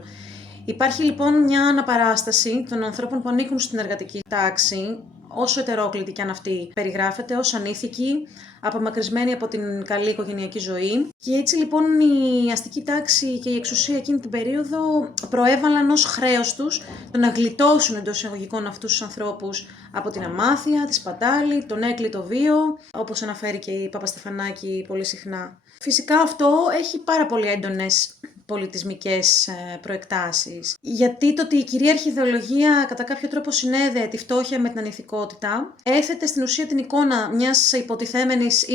Υπάρχει λοιπόν μια αναπαράσταση των ανθρώπων που ανήκουν στην εργατική τάξη, όσο ετερόκλητη κι αν αυτή περιγράφεται, ως ανήθικη, απομακρυσμένη από την καλή οικογενειακή ζωή. Και έτσι λοιπόν η αστική τάξη και η εξουσία εκείνη την περίοδο προέβαλαν ως χρέος τους το να γλιτώσουν εντός εισαγωγικών αυτούς τους ανθρώπους από την αμάθεια, τη σπατάλη, τον έκλειτο βίο, όπως αναφέρει και η Παπαστεφανάκη πολύ συχνά. Φυσικά αυτό έχει πάρα πολύ έντονες πολιτισμικές προεκτάσεις. Γιατί το ότι η κυρίαρχη ιδεολογία κατά κάποιο τρόπο συνέδεε τη φτώχεια με την ανηθικότητα, έθετε στην ουσία την εικόνα μιας υποτιθέμενης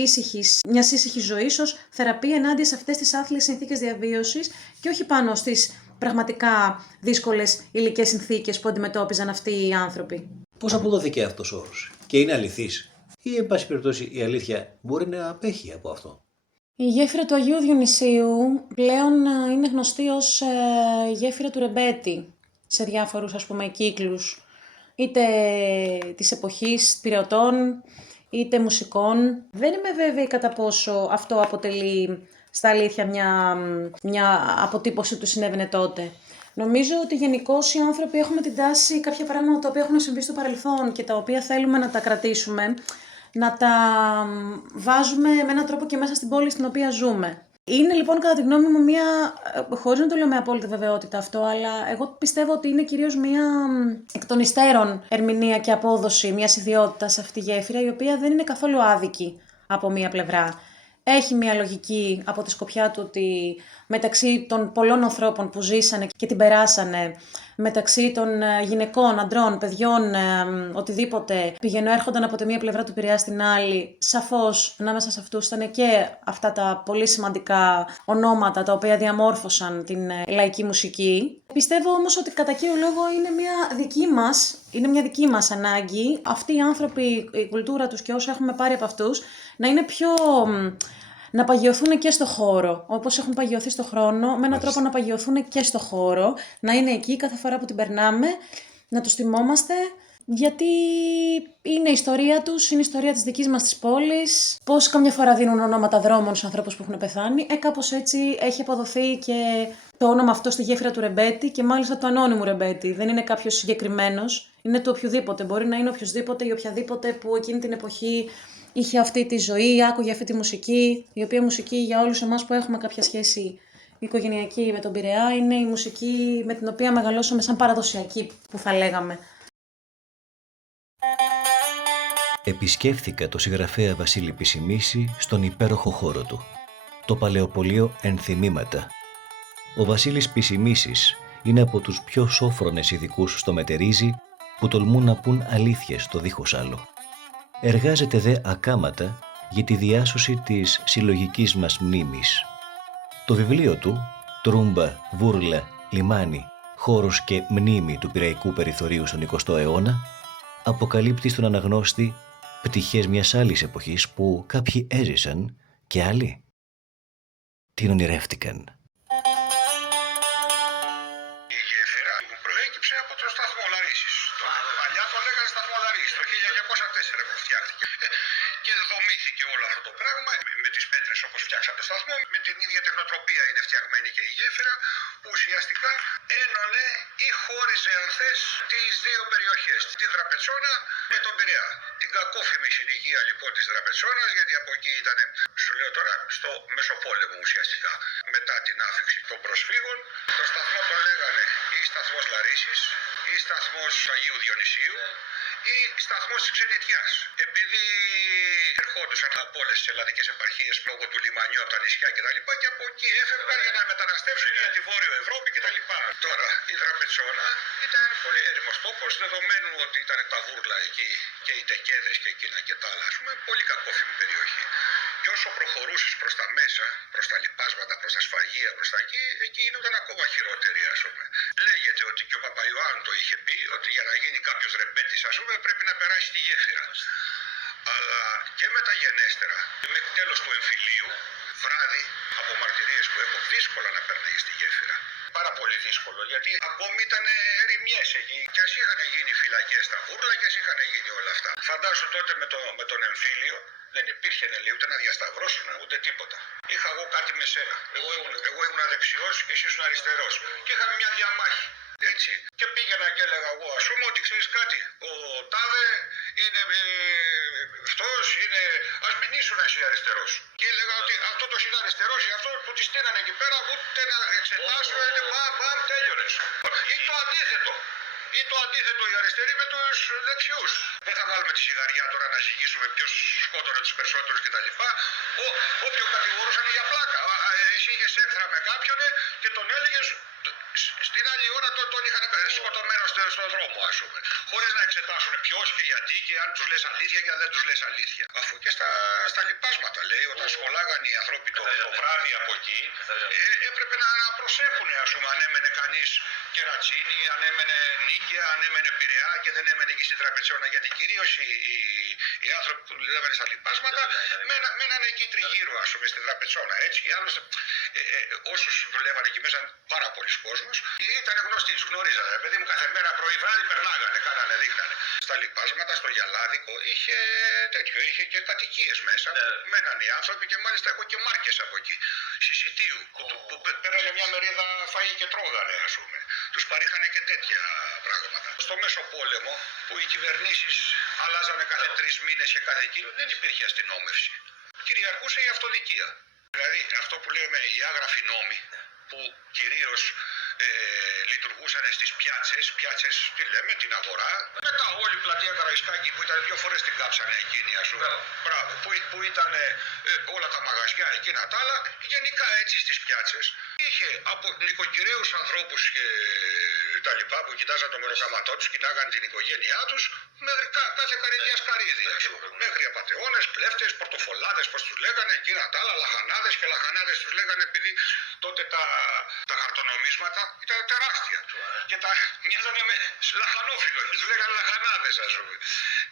μιας ήσυχης ζωής ως θεραπεία ενάντια σε αυτές τις άθλιες συνθήκες διαβίωσης και όχι πάνω στις πραγματικά δύσκολες υλικές συνθήκες που αντιμετώπιζαν αυτοί οι άνθρωποι. Πώς αποδόθηκε αυτός ο όρος και είναι αληθής ή, εν πάση περιπτώσει, η αλήθεια μπορεί να απέχει από αυτό? Η γέφυρα του Αγίου Διονυσίου πλέον είναι γνωστή ως γέφυρα του Ρεμπέτη σε διάφορους, ας πούμε, κύκλους, είτε της εποχής πειραιωτών, είτε μουσικών. Δεν είμαι βέβαιη κατά πόσο αυτό αποτελεί στα αλήθεια μια αποτύπωση του συνέβαινε τότε. Νομίζω ότι γενικώς οι άνθρωποι έχουμε την τάση κάποια πράγματα τα οποία έχουν συμβεί στο παρελθόν και τα οποία θέλουμε να τα κρατήσουμε, να τα βάζουμε με έναν τρόπο και μέσα στην πόλη στην οποία ζούμε. Είναι λοιπόν κατά τη γνώμη μου χωρίς να το λέω με απόλυτη βεβαιότητα αυτό, αλλά εγώ πιστεύω ότι είναι κυρίως μια εκ των υστέρων ερμηνεία και απόδοση μιας ιδιότητας σε αυτή τη γέφυρα, η οποία δεν είναι καθόλου άδικη από μία πλευρά. Έχει μια λογική από τη σκοπιά του ότι μεταξύ των πολλών ανθρώπων που ζήσανε και την περάσανε, μεταξύ των γυναικών, αντρών, παιδιών, οτιδήποτε έρχονταν από τη μία πλευρά του Πειραιά στην άλλη, σαφώς ανάμεσα σε αυτούς ήταν και αυτά τα πολύ σημαντικά ονόματα τα οποία διαμόρφωσαν την λαϊκή μουσική. Πιστεύω όμως ότι κατά κύριο λόγο είναι μια δική μας ανάγκη αυτοί οι άνθρωποι, η κουλτούρα τους και όσα έχουμε πάρει από αυτούς να είναι πιο... να παγιωθούν και στο χώρο, όπως έχουν παγιωθεί στο χρόνο, με έναν τρόπο να παγιωθούν και στο χώρο, να είναι εκεί κάθε φορά που την περνάμε, να τους θυμόμαστε Γιατί είναι η ιστορία τους, είναι η ιστορία της δικής μας της πόλης. Πώς καμιά φορά δίνουν ονόματα δρόμων στους ανθρώπους που έχουν πεθάνει. Κάπως έτσι έχει αποδοθεί και το όνομα αυτό στη γέφυρα του Ρεμπέτη και μάλιστα του ανώνυμου Ρεμπέτη. Δεν είναι κάποιος συγκεκριμένος, είναι του οποιοδήποτε. Μπορεί να είναι οποιοδήποτε ή οποιαδήποτε που εκείνη την εποχή είχε αυτή τη ζωή, άκουγε αυτή τη μουσική, η οποία μουσική για όλους εμάς που έχουμε κάποια σχέση οικογενειακή με τον Πειραιά είναι η μουσική με την οποία μεγαλώσαμε σαν παραδοσιακή, που θα λέγαμε. Επισκέφθηκα το συγγραφέα Βασίλη Πισημίση στον υπέροχο χώρο του, το Παλαιοπωλείο Ενθυμήματα. Ο Βασίλης Πισημίσης είναι από τους πιο σόφρονες ειδικούς στο μετερίζει που τολμούν να πουν αλήθειες το δίχως άλλο. Εργάζεται δε ακάματα για τη διάσωση της συλλογικής μας μνήμης. Το βιβλίο του «Τρούμπα, βούρλα, λιμάνι, χώρος και μνήμη του πειραϊκού περιθωρίου στον 20ο αιώνα» αποκαλύπτει στον αναγνώστη πτυχές μιας άλλης εποχής που κάποιοι έζησαν και άλλοι την ονειρεύτηκαν. Η γέφυρα που προέκυψε από το σταθμό Λαρίσης. Παλιά το λέγανε σταθμό Λαρίσης, το 1904 που φτιάχτηκε. Και δομήθηκε όλο αυτό το πράγμα με τις πέτρες όπως φτιάξαμε σταθμό. Με την ίδια τεχνοτροπία είναι φτιαγμένη και η γέφυρα που ουσιαστικά ένωνε ή χώριζε αν θες τις δύο περιοχές. Την Δραπετσόνα με τον Πειραιά. Την κακόφημη συνοικία λοιπόν της Δραπετσόνας, γιατί από εκεί ήταν, σου λέω τώρα, στο Μεσοπόλεμο ουσιαστικά. Μετά την άφηξη των προσφύγων, το σταθμό τον λέγανε ή σταθμός Λαρίσης ή σταθμός Αγίου Διονυσίου ή σταθμός της Ξενιτιάς. Επειδή ερχόντουσαν από όλες τις ελλαδικές επαρχίες λόγω του λιμανιού από τα νησιά κτλ. Και από εκεί έφευγαν για να μεταναστεύσουν για τη Βόρειο Ευρώπη κτλ. Τώρα η Δραπετσόνα ήταν πολύ έρημος τόπος, δεδομένου ότι ήταν τα βούρλα εκεί και οι τεκέδες και εκείνα και τα άλλα, ας πούμε, πολύ κακόφημη περιοχή. Και όσο προχωρούσες προς τα μέσα, προς τα λιπάσματα, προς τα σφαγεία, προς τα εκεί γινόταν ακόμα χειρότερη, ας πούμε. Λέγεται ότι και ο Παπαϊωάννου το είχε πει, ότι για να γίνει κάποιος ρεμπέτης, ας πούμε, πρέπει να περάσει τη γέφυρα. Αλλά και μεταγενέστερα, μέχρι τέλος του εμφυλίου, βράδυ, από μαρτυρίες που έχω, δύσκολα να περνάει στη γέφυρα. Πάρα πολύ δύσκολο, γιατί ακόμη ήταν ερημιές εκεί. Και ας είχαν γίνει φυλακές στα βούρλα και ας είχαν γίνει όλα αυτά. Φαντάσου τότε με τον εμφύλιο, δεν υπήρχε λέει, ούτε να διασταυρώσουν ούτε τίποτα. Είχα εγώ κάτι με σένα. Εγώ ήμουν δεξιός και εσύ ήσουν αριστερός. Και είχαμε μια διαμάχη. Έτσι. Και πήγαινα και έλεγα εγώ, ας πούμε, ότι ξέρεις κάτι, ο τάδε είναι αυτός, είναι, ας μην ήσουν εσύ αριστερός. Και έλεγα ότι αυτό το είναι αριστερός, για αυτό που τη στείνανε εκεί πέρα, ούτε να εξετάσουν, μπαμ, τέλειωνες. Ή το αντίθετο. Ή το αντίθετο, οι αριστεροί με τους δεξιούς. Δεν θα βάλουμε τη σιγαριά τώρα να ζυγίσουμε ποιος σκότωνε τους περισσότερους κτλ. Όποιον κατηγορούσαν για πλάκα. Εσύ είχες έχθρα με κάποιον και τον έλεγες, στην άλλη ώρα τον είχαν σκοτωμένο στον δρόμο, ας πούμε. Χωρίς να εξετάσουν ποιος και γιατί και αν τους λες αλήθεια και αν δεν τους λες αλήθεια. Αφού και στα λιπάσματα λέει, όταν σχολάγαν οι άνθρωποι το βράδυ από εκεί, έπρεπε να προσέχουν, ας πούμε, αν έμενε κανείς Κερατσίνη, αν έμενε Νίκαια, αν έμενε Πειραιά και δεν έμενε εκεί στη Τραπετσόνα. Γιατί κυρίως οι άνθρωποι που δουλεύανε στα λιπάσματα μένανε εκεί τριγύρω, ας πούμε, στη Τραπετσόνα. Έτσι, και άλλωστε, όσους δουλεύανε εκεί μέσα, πάρα πολλοί κόσμος, ήταν γνωστοί, τους γνωρίζανε. Παιδί μου, κάθε μέρα πρωί βράδυ περνάγανε, κάνανε, δείχνανε. Στα λιπάσματα, στο Γιαλάδικο, είχε και κατοικίες μέσα. Μένανε οι άνθρωποι και μάλιστα έχω και μάρκες από εκεί. Σισιτίου, που πέρανε μια μερίδα φαΐ και τρώγανε, ας πούμε. Τους παρήχανε και τέτοια πράγματα. Στο Μεσοπόλεμο, που οι κυβερνήσεις αλλάζανε κάθε 3 μήνες και κάθε εκείνο, δεν υπήρχε αστυνόμευση. Κυριαρχούσε η αυτοδικία. Δηλαδή αυτό που λέμε οι άγραφοι νόμοι, που κυρίως λειτουργούσαν στις πιάτσες, τι λέμε, την αγορά. Μετά όλη η πλατεία Καραϊσκάκη που ήταν 2 φορές την κάψανε εκείνη, ας πούμε. Μπράβο, που ήταν όλα τα μαγαζιά εκείνα τα άλλα, γενικά έτσι στις πιάτσες. Είχε από νοικοκυρέους ανθρώπους και τα λοιπά που κοιτάζαν το μεροκαματό τους, κοιτάγαν την οικογένειά τους, μέχρι κάθε καρυδιάς καρύδι, ας πούμε. Μέχρι απατεώνες, κλέφτες, πορτοφολάδες, πώς τους λέγανε, εκείνα τα άλλα, λαχανάδες και λαχανάδες τους λέγανε, επειδή τότε τα χαρτονομίσματα ήταν τεράστια. Και τα μοιάζανε με λαχανόφυλλο, τους λέγανε λαχανάδες, ας πούμε.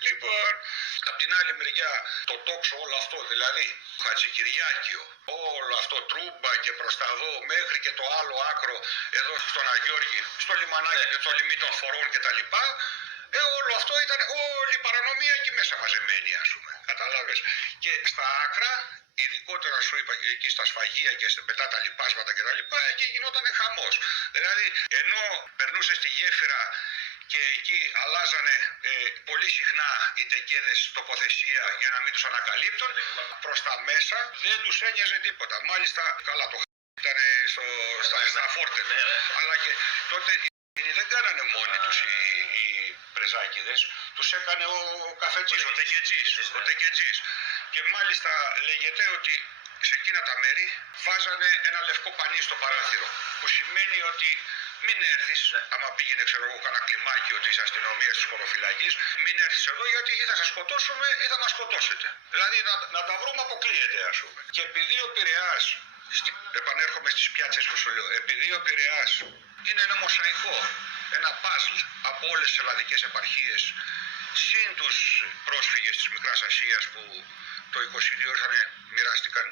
Λοιπόν, απ' την άλλη μεριά το τόξο όλο αυτό, δηλαδή Χατζικυριάκιο, όλο αυτό Τρούμπα και προς τα δω μέχρι και το άλλο άκρο εδώ στον Αγιώργη, στο λιμανάκι και το λιμί των φορών κτλ. Όλο αυτό ήταν όλη η παρανομία εκεί μέσα μαζεμένη, ας πούμε. Κατάλαβες. Και στα άκρα, ειδικότερα σου είπα εκεί στα σφαγεία και μετά τα λοιπάσματα και τα λοιπά, εκεί γινόταν χαμός. Δηλαδή, ενώ περνούσε στη γέφυρα και εκεί αλλάζανε πολύ συχνά οι τεκέδες τοποθεσία για να μην τους ανακαλύπτουν, προς τα μέσα δεν τους ένοιαζε τίποτα. Μάλιστα, καλά το ήταν στα φόρτε. Αλλά και τότε δεν κάνανε μόνοι τους οι πρεζάκηδες, τους έκανε ο καφετζής, ο τεκετζής. Και μάλιστα λέγεται ότι σε εκείνα τα μέρη βάζανε ένα λευκό πανί στο παράθυρο, που σημαίνει ότι μην έρθεις, άμα πήγαινε ξέρω εγώ κανένα κλιμάκι ότι είσαι αστυνομία της χωροφυλακής, μην έρθεις εδώ γιατί ή θα σας σκοτώσουμε ή θα μας σκοτώσετε. Δηλαδή να τα βρούμε αποκλείεται, ας πούμε. Και επειδή ο Πειραιάς, επανέρχομαι στις πιάτσες που σου λέω, επειδή ο Πειραιάς είναι ένα μοσαϊκό, ένα παζλ από όλες τις ελλαδικές επαρχίες, συν τους πρόσφυγες της Μικράς Ασίας που το 22 μοιράστηκαν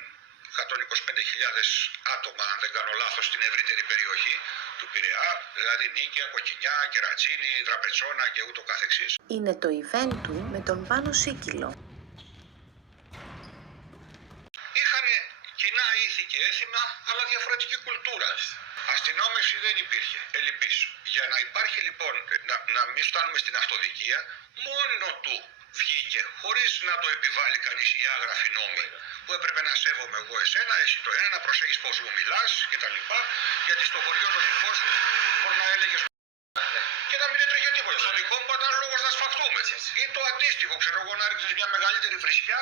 125.000 άτομα, αν δεν κάνω λάθος, στην ευρύτερη περιοχή του Πειραιά, δηλαδή Νίκαια, Κοκκινιά, Κερατσίνη, Δραπετσόνα και ούτω καθεξής. Είναι το event του με τον Πάνο Σίκυλο. Είχαν κοινά ήθη και έθιμα, αλλά διαφορετική κουλτούρα. Αστυνόμευση δεν υπήρχε, ελλειπής. Για να υπάρχει λοιπόν, να μην φτάνουμε στην αυτοδικία, μόνο του βγήκε, χωρίς να το επιβάλλει κανείς η άγραφη νόμη, που έπρεπε να σέβομαι εγώ εσένα, εσύ το ένα, να προσέχεις πώς μου μιλάς κτλ. Γιατί στο χωριό το δικό σου μπορεί να έλεγες και να μην έτρεχε τίποτα. Στο δικό μου ήταν λόγος να σφαχτούμε. Ή το αντίστοιχο, ξέρω εγώ, να ρίξεις μια μεγαλύτερη βρισιά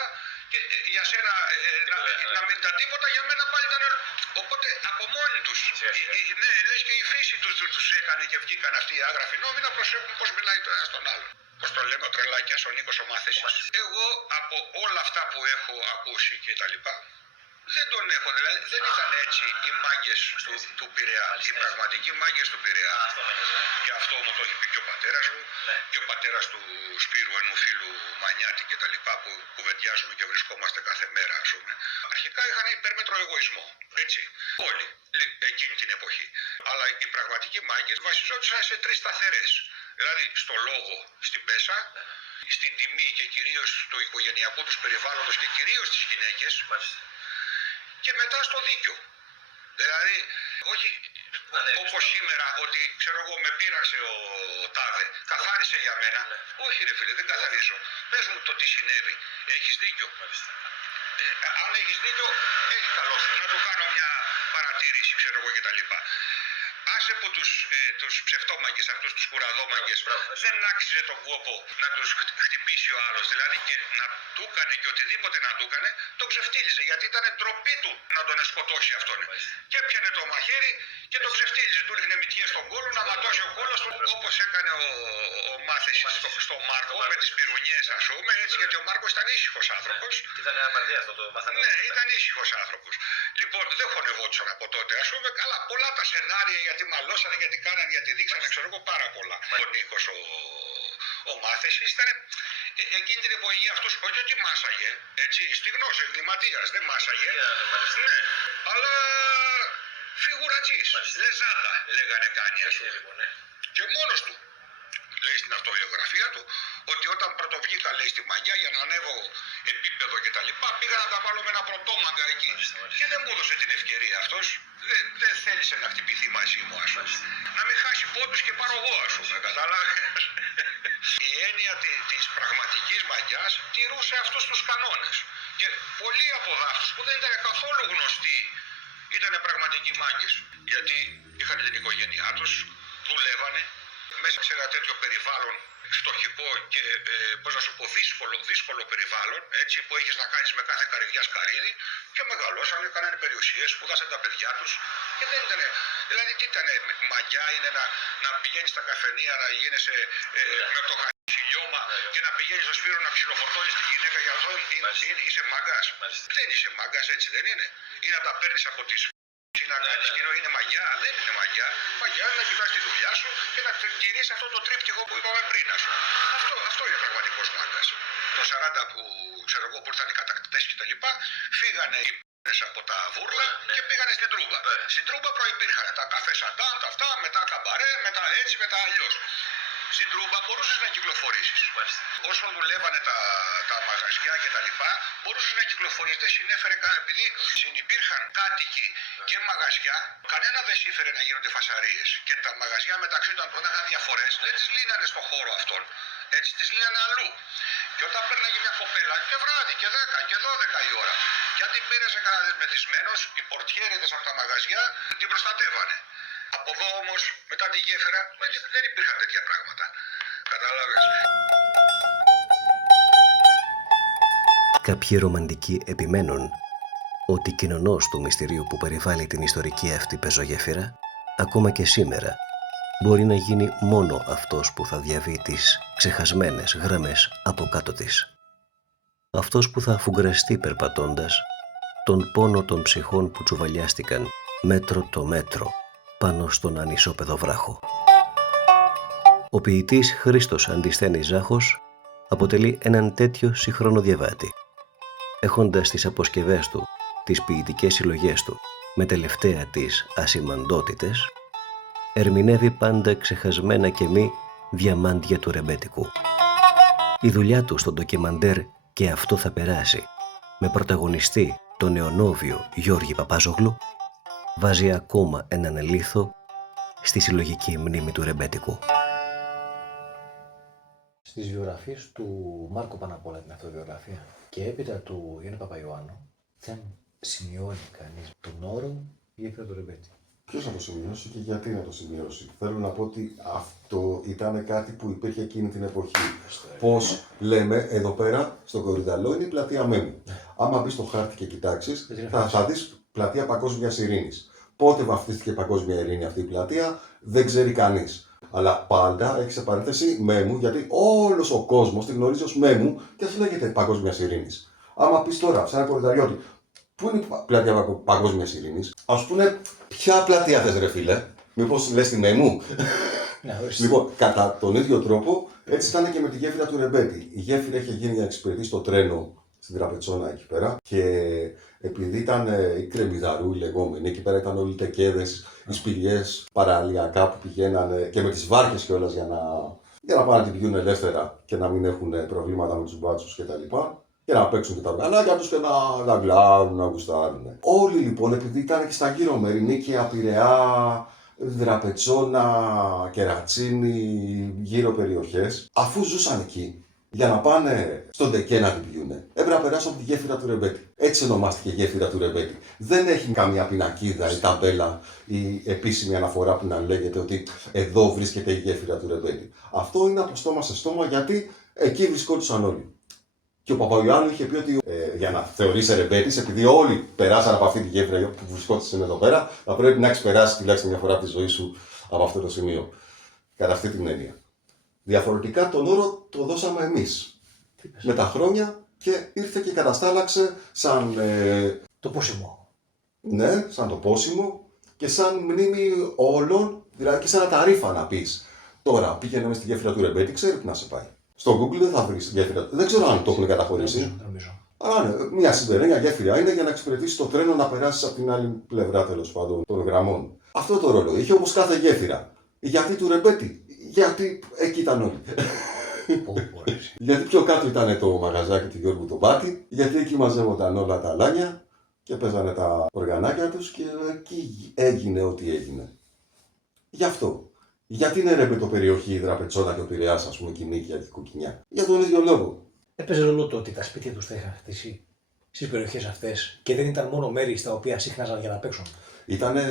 και για σένα να μην ήταν τίποτα, για μένα πάλι ήταν. Οπότε από μόνοι τους, ναι, λες και η φύση τους έκανε και βγήκαν αυτοί οι άγραφοι νόμοι να προσέχουν πώς μιλάει το ένα στον άλλον. Πώς το λέμε ο Τρελάκιας, ο Νίκος ο Μάθησης. Εγώ από όλα αυτά που έχω ακούσει και τα λοιπά, δεν τον έχω, δηλαδή δεν ήταν έτσι οι μάγκες του Πειραιά, οι πραγματικοί μάγκες του Πειραιά. Και αυτό μου το έχει πει και ο πατέρας μου και ο πατέρας του Σπύρου, ενού φίλου Μανιάτη και τα λοιπά, που κουβεντιάζουμε και βρισκόμαστε κάθε μέρα, ας πούμε. Αρχικά είχαν υπέρμετρο εγωισμό, έτσι, όλοι, εκείνη την εποχή. Αλλά οι πραγματικοί μάγκες βασιζόντουσαν σε τρεις σταθερές. Δηλαδή στο λόγο, στην πέσα, στην τιμή και κυρίως του οικογενειακού τους περιβάλλοντος και κυρίως τις γυναίκες, και μετά στο δίκιο. Δηλαδή, όχι όπως σήμερα, ότι ξέρω εγώ με πείραξε ο τάδε, καθάρισε για μένα. Όχι ρε φίλε, δεν καθαρίζω. Πες μου το τι συνέβη. Έχεις δίκιο. Αν έχεις δίκιο, έχει καλό σου. Να του κάνω μια παρατήρηση, ξέρω εγώ κτλ. Άσε που τους ψευτόμαγκες αυτούς, τους κουραδόμαγκες, δεν άξιζε τον κόπο να τους χτυπήσει ο άλλος. Δηλαδή και να του έκανε και οτιδήποτε να του έκανε, τον ξεφτύλιζε. Γιατί ήταν ντροπή του να τον σκοτώσει αυτόν. Και έπιανε το μαχαίρι και τον ξεφτύλιζε. Του ρίχνε μυτιές στον κόλο να ματώσει ο κόλος του, όπως έκανε ο Μάθησης στο Μάρκο με τις πυρουνιές, ας πούμε. Έτσι, γιατί ο Μάρκος ήταν ήσυχος άνθρωπος. Ήταν αμαρτία αυτό το μάθαμε. Ναι, ήταν ήσυχος άνθρωπος. Λοιπόν, δεν χωνευόντουσαν από τότε, ας πούμε. Καλά, πολλά τα σενάρια γιατί μαλώσανε, γιατί κάνανε, γιατί δείξανε, ξέρω εγώ, πάρα πολλά. Ο Νίκος, ο Μάθησης ήταν εκείνη την εποχή αυτούς, όχι ότι μάσαγε, έτσι, στιγνός εγκληματίας, δεν μάσαγε. Ναι, αλλά φιγουρατζής, λεζάντα λέγανε κάνει, ας πούμε. Και μόνος του. Λέει στην αυτοβιογραφία του ότι όταν πρωτοβγήκα, λέει, στη μαγιά για να ανέβω επίπεδο και τα λοιπά, πήγα να τα βάλω με ένα πρωτόμαγκα εκεί. Και δεν μου έδωσε την ευκαιρία αυτός. Δεν θέλησε να χτυπηθεί μαζί μου, ας πούμε. Να μην χάσει πόντους και πάρω εγώ, ας πούμε. Κατάλαβες. Η έννοια της πραγματικής μαγιάς τηρούσε αυτούς τους κανόνες. Και πολλοί από αυτούς που δεν ήταν καθόλου γνωστοί ήταν πραγματικοί μάγκες. Γιατί είχαν την οικογένειά τους, δουλεύανε μέσα σε ένα τέτοιο περιβάλλον φτωχικό και πώς να σου πω, δύσκολο περιβάλλον, έτσι, που έχεις να κάνεις με κάθε καρυδιά σκαρίδι, και μεγαλώσανε, κάνανε περιουσίες, σπουδάσαν τα παιδιά τους και δεν ήταν. Δηλαδή τι ήταν, μαγιά είναι να πηγαίνεις στα καφενεία, να γίνεσαι με το χιλιώμα και να πηγαίνεις στο Σπύρο να ξυλοφορτώνεις τη γυναίκα για αυτό, είσαι μάγκας. Δεν είσαι μάγκας, έτσι δεν είναι. Ή να τα παίρνεις από τις να κάνεις κοινό, είναι μαγιά, δεν είναι μαγιά. Μαγιά είναι να κοιτάς τη δουλειά σου και να τηρείς αυτό το τρίπτυχο που είπαμε πριν, ας πούμε. Αυτό είναι πραγματικός μάγκας. Το 40 που ξέρω εγώ που ήρθαν οι κατακτητές και τα λοιπά, φύγανε οι από τα βούρλα και πήγανε στην Τρούμπα. Στην Τρούμπα προϋπήρχαν τα καφέ σαντάν, τα αυτά, μετά καμπαρέ, μετά έτσι, μετά αλλιώς. Στην Τρούμπα μπορούσες να κυκλοφορήσεις. Όσο δουλεύανε τα μαγαζιά και τα λοιπά, μπορούσες να κυκλοφορήσεις. Δεν συνέφερε κανένα. Επειδή συνυπήρχαν κάτοικοι και μαγαζιά, κανένα δεν σύφερε να γίνονται φασαρίες. Και τα μαγαζιά μεταξύ των όταν είχαν διαφορές, δεν τις λύνανε στον χώρο αυτόν. Έτσι τις λύνανε αλλού. Και όταν πέρναγε μια κοπέλα και βράδυ και 10 και 12 η ώρα, και αν την πήρεσε κανένα δεσμετισμένος, οι πορτιέριδες από τα μαγαζιά την προστατεύανε. Από εδώ όμως, μετά τη γέφυρα, δεν υπήρχαν τέτοια πράγματα. Κατάλαβες. Κάποιοι ρομαντικοί επιμένουν ότι κοινωνός του μυστηρίου που περιβάλλει την ιστορική αυτή πεζογέφυρα, ακόμα και σήμερα, μπορεί να γίνει μόνο αυτός που θα διαβεί τις ξεχασμένες γραμμές από κάτω της. Αυτός που θα αφουγκραστεί περπατώντας τον πόνο των ψυχών που τσουβαλιάστηκαν μέτρο το μέτρο πάνω στον ανισόπεδο βράχο. Ο ποιητής Χρήστος Αντισθένης Ζάχος αποτελεί έναν τέτοιο σύγχρονο διαβάτη. Έχοντας τις αποσκευές του, τις ποιητικές συλλογές του, με τελευταία τις ασημαντότητες, ερμηνεύει πάντα ξεχασμένα και μη διαμάντια του ρεμπέτικου. Η δουλειά του στο ντοκιμαντέρ «Και αυτό θα περάσει», με πρωταγωνιστή τον νεονόβιο Γιώργη Παπάζογλου, βάζει ακόμα έναν λίθο στη συλλογική μνήμη του ρεμπέτικου. Στις βιογραφίες του Μάρκο πάνω απ' όλα, την αυτοβιογραφία, και έπειτα του Γιάννη Παπαϊωάννου, δεν σημειώνει κανείς τον όρο γέφυρα του ρεμπέτη. Ποιος να το σημειώσει και γιατί να το σημειώσει. Θέλω να πω ότι αυτό ήταν κάτι που υπήρχε εκείνη την εποχή. Πώς λέμε, εδώ πέρα στο Κορυδαλό είναι η πλατεία Μέμου. Άμα μπεις στο χάρτη και κοιτάξεις, θα δεις πλατεία Παγκόσμιας Ειρήνης. Πότε βαφτίστηκε η Παγκόσμια Ειρήνη αυτή η πλατεία, δεν ξέρει κανείς. Αλλά πάντα έχει σε παρένθεση Μέμου, γιατί όλος ο κόσμος την γνωρίζει ως Μέμου και ας λέγεται Παγκόσμιας Ειρήνης. Άμα πεις τώρα σε ένα κορυδαλιώτη, πού είναι η πλατεία Παγκόσμιας Ειρήνης, ας πούνε, ποια πλατεία θες ρε φίλε, μήπως λες τη Μέμου. Λοιπόν, κατά τον ίδιο τρόπο, έτσι ήταν και με τη γέφυρα του Ρεμπέτη. Η γέφυρα είχε γίνει για να εξυπηρετεί στο τρένο στην Τραπετσόνα εκεί πέρα και επειδή ήταν η Κρεμμυδαρού η λεγόμενη, εκεί πέρα ήταν όλοι οι τεκέδες, οι σπηλιές παραλιακά που πηγαίνανε και με τις βάρκες κιόλας για να πάνε να την πηγαίνουν ελεύθερα και να μην έχουν προβλήματα με τους μπάτσους κτλ. Και να παίξουν και τα οργανάκια τους και να γλάρουν, να γουστάρουν. Όλοι λοιπόν, επειδή ήταν και στα γύρω μέρη, Νίκαια, Πειραιά, Δραπετσόνα, Κερατσίνη, γύρω περιοχές, αφού ζούσαν εκεί, για να πάνε στον Τεκέ να την πιούνε, έπρεπε να περάσουν από τη γέφυρα του Ρεμπέτη. Έτσι ονομάστηκε γέφυρα του Ρεμπέτη. Δεν έχει καμία πινακίδα ή ταμπέλα ή επίσημη αναφορά που να λέγεται ότι εδώ βρίσκεται η γέφυρα του Ρεμπέτη. Αυτό είναι από στόμα σε στόμα γιατί εκεί βρισκόντουσαν όλοι. Και ο Παπαϊωάννου είχε πει ότι για να θεωρείσαι ρεμπέτης, επειδή όλοι περάσαν από αυτή τη γέφυρα που βρισκόντουσαν εδώ πέρα, θα πρέπει να έχεις περάσει τουλάχιστον μια φορά από τη ζωή σου από αυτό το σημείο. Κατά αυτή την έννοια. Διαφορετικά τον όρο το δώσαμε εμείς. Με τα χρόνια και ήρθε και καταστάλαξε σαν. Το πόσιμο. Ναι, σαν το πόσιμο και σαν μνήμη όλων, δηλαδή και σαν να τα ρήφα να πεις. Τώρα πήγαινε μες στη γέφυρα του Ρεμπέτη, ξέρει που να σε πάει. Στο Google δεν θα βρεις γέφυρα. Δεν ξέρω αν το έχουν καταχωρήσει. Αλλά ναι, μια συμπεραίνια γέφυρα είναι για να εξυπηρετήσει το τρένο να περάσει από την άλλη πλευρά τέλος πάντων των γραμμών. Αυτό το ρόλο είχε όμως κάθε γέφυρα. Γιατί του Ρεμπέτη, γιατί εκεί ήταν όλοι. Γιατί πιο κάτω ήταν το μαγαζάκι του Γιώργου τον Πάτη, γιατί εκεί μαζεύονταν όλα τα λάνια και παίζανε τα οργανάκια τους και εκεί έγινε ό,τι έγινε. Γι' αυτό. Γιατί είναι ρεμπέτο περιοχή η Δραπετσόνα και ο Πειραιάς, ας πούμε, και η Νίκαια και η Κοκκινιά. Για τον ίδιο λόγο. Έπαιζε ρόλο το ότι τα σπίτια τους τα είχαν χτίσει στις περιοχές αυτές και δεν ήταν μόνο μέρη στα οποία σύχναζαν για να παίξουν. Ήτανε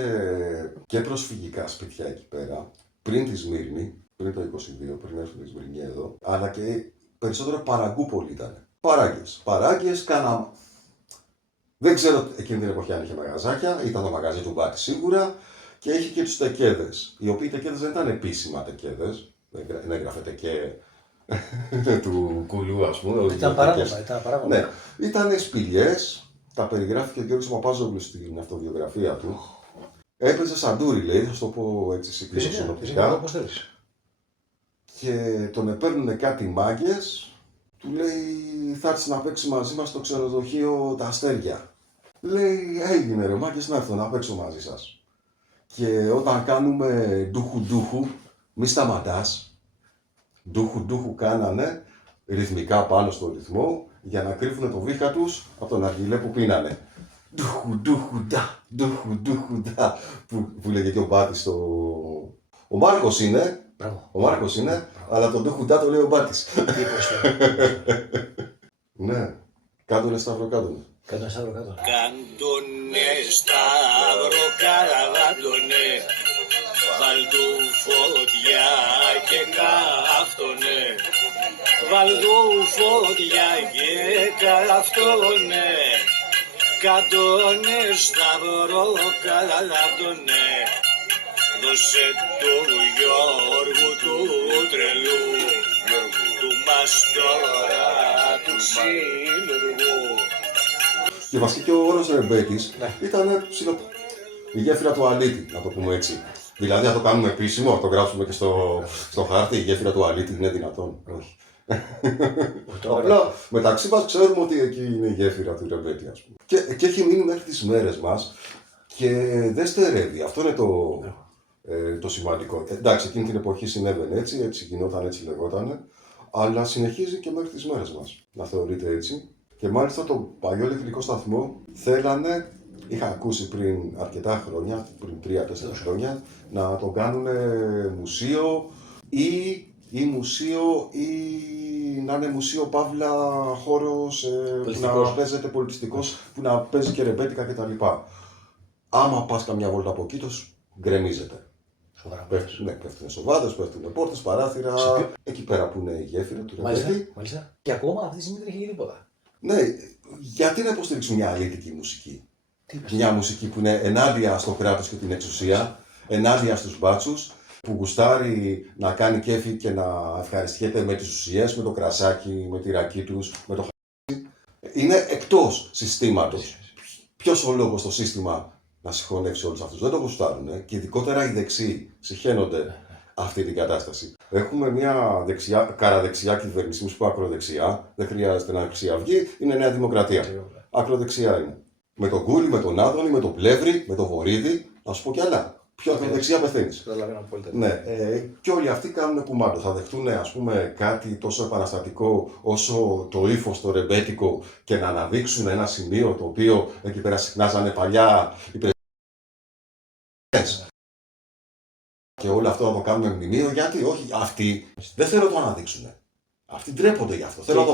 και προσφυγικά σπίτια εκεί πέρα, πριν τη Σμύρνη, πριν το 22, πριν έρθουν οι Σμυρνοί εδώ, αλλά και περισσότερο παραγκούπολη ήταν. Παράγκες, κάναμε. Δεν ξέρω εκείνη την εποχή αν είχε μαγαζάκια, ήταν το μαγαζί του Μπάτη σίγουρα. Και είχε και τους τεκέδες, οι οποίοι τεκέδες δεν ήταν επίσημα τεκέδες, δεν έγραφε τεκέ του κουλού ας πούμε. Ήταν παράδομα. Ναι, ήταν σπηλιές, τα περιγράφει και ο Γιώργος Παπάζογλου στην αυτοβιογραφία του. Έπαιζε σαντούρι λέει, θα το πω έτσι συνοπτικά. Και τον επέρνουνε κάτι μάγκες, του λέει θα έρθεις να παίξει μαζί μας στο ξενοδοχείο τα Αστέρια. Λέει έγινε ρε μάγκες να έρθω να παίξω μαζί σας. Και όταν κάνουμε ντούχου-ντούχου, μη σταματάς Ντούχου κάνανε ρυθμικά πάνω στο ρυθμό για να κρύβουν το βήχα τους από τον αργυλέ που πίνανε. Ντούχου ντα, που λέγε και ο Μπάτης το... Ο Μάρκος είναι, αλλά τον ντούχου ντα το λέει ο Μπάτης. Ναι, κάτω Σταύρο, κάτω. Κάντονε Σταύρο, κάτωνε, βάλ του φωτιά και κάφτωνε, βάλ του φωτιά και κάφτωνε, κάτωνε Σταύρο, κάτωνε, δώσε του Γιώργου του τρελού, του μαστόρα του σύλλογου. Και βασικά και ο όρος ρεμπέτης ήταν η γέφυρα του Αλίτη, να το πούμε έτσι. Δηλαδή, να το κάνουμε επίσημο, να το γράψουμε και στο χάρτη, η γέφυρα του Αλίτη είναι δυνατόν. Όχι. Απλά μεταξύ μας ξέρουμε ότι εκεί είναι η γέφυρα του ρεμπέτη, ας πούμε. Και έχει μείνει μέχρι τις μέρες μας και δεν στερεύει. Αυτό είναι το σημαντικό. Εντάξει, εκείνη την εποχή συνέβαινε έτσι γινόταν, έτσι λεγότανε, αλλά συνεχίζει και μέχρι τις μέρες μας να θεωρείται έτσι. Και μάλιστα το παλιό ηλεκτρικό σταθμό θέλανε, είχα ακούσει πριν αρκετά χρόνια, πριν 3-4 χρόνια, να το κάνουν μουσείο ή να είναι μουσείο παύλα χώρος που να παίζεται πολιτιστικός, που να παίζει και ρεμπέτικα κτλ. Άμα πας καμιά βόλτα από εκεί, γκρεμίζεται. Πέφτουν σοβάδες, πέφτουν πόρτες, παράθυρα. Εκεί πέρα που είναι η γέφυρα του ρεμπέτη. Μάλιστα. Και ακόμα αυτή τη στιγμή δεν έχει γίνει τίποτα. Ναι, γιατί να υποστηρίξουν μια αλήτικη μουσική. Μια μουσική που είναι ενάντια στο κράτος και την εξουσία, ενάντια στους μπάτσους, που γουστάρει να κάνει κέφι και να ευχαριστιέται με τις ουσίες, με το κρασάκι, με τη ρακή τους, με το χαρτί. Είναι εκτός συστήματος. Ποιος ο λόγος στο σύστημα να συγχωνεύσει όλους αυτούς? Δεν το γουστάρουν και ειδικότερα οι δεξιοί συχαίνονται αυτή την κατάσταση. Έχουμε μια καραδεξιά κυβέρνηση, μη σου πω ακροδεξιά, δεν χρειάζεται να Χρυσή είναι Νέα Δημοκρατία. Ακροδεξιά είναι. Με τον Κούλι, με τον Άδωνη, με τον Πλεύρη, με τον Βορίδη, να σου πω κι άλλα. Πιο ακροδεξιά πεθαίνεις. Ναι, και όλοι αυτοί κάνουν κουμάντο. Θα δεχτούν, ας πούμε, κάτι τόσο επαναστατικό όσο το ύφος, το ρεμπέτικο και να αναδείξουν ένα σημείο το οποίο εκεί πέρα συχνάζανε παλιά υπηρεσίες. Και όλο αυτό να το κάνουμε μνημείο, γιατί όχι, αυτοί δεν θέλουν να το αναδείξουν. Αυτοί ντρέπονται γι' αυτό. Θέλουν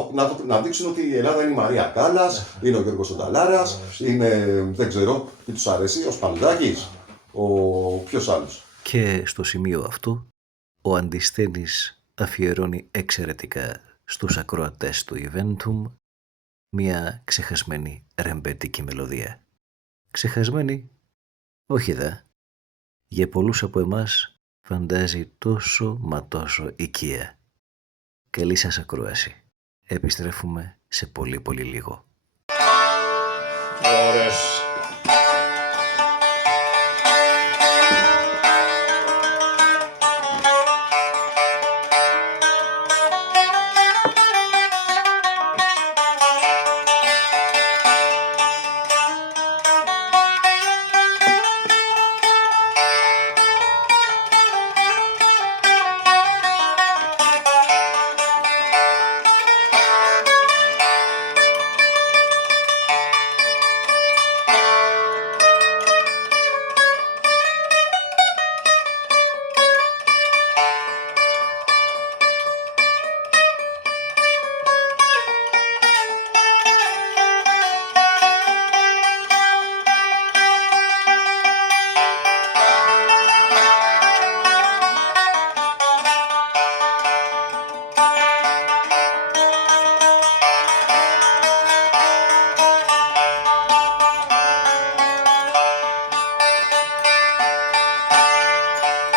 να δείξουν ότι η Ελλάδα είναι η Μαρία Κάλλας, είναι ο Γιώργος Νταλάρας, είναι, δεν ξέρω, τι τους αρέσει, ο Σπανδάκης, ποιος άλλος. Και στο σημείο αυτό, ο Αντισθένης αφιερώνει εξαιρετικά στους ακροατές του Eventum μια ξεχασμένη ρεμπέτικη μελωδία. Ξεχασμένη, όχι δε. Για πολλούς από εμάς φαντάζει τόσο μα τόσο οικία. Καλή σας ακρόαση. Επιστρέφουμε σε πολύ πολύ λίγο. Ωραίος.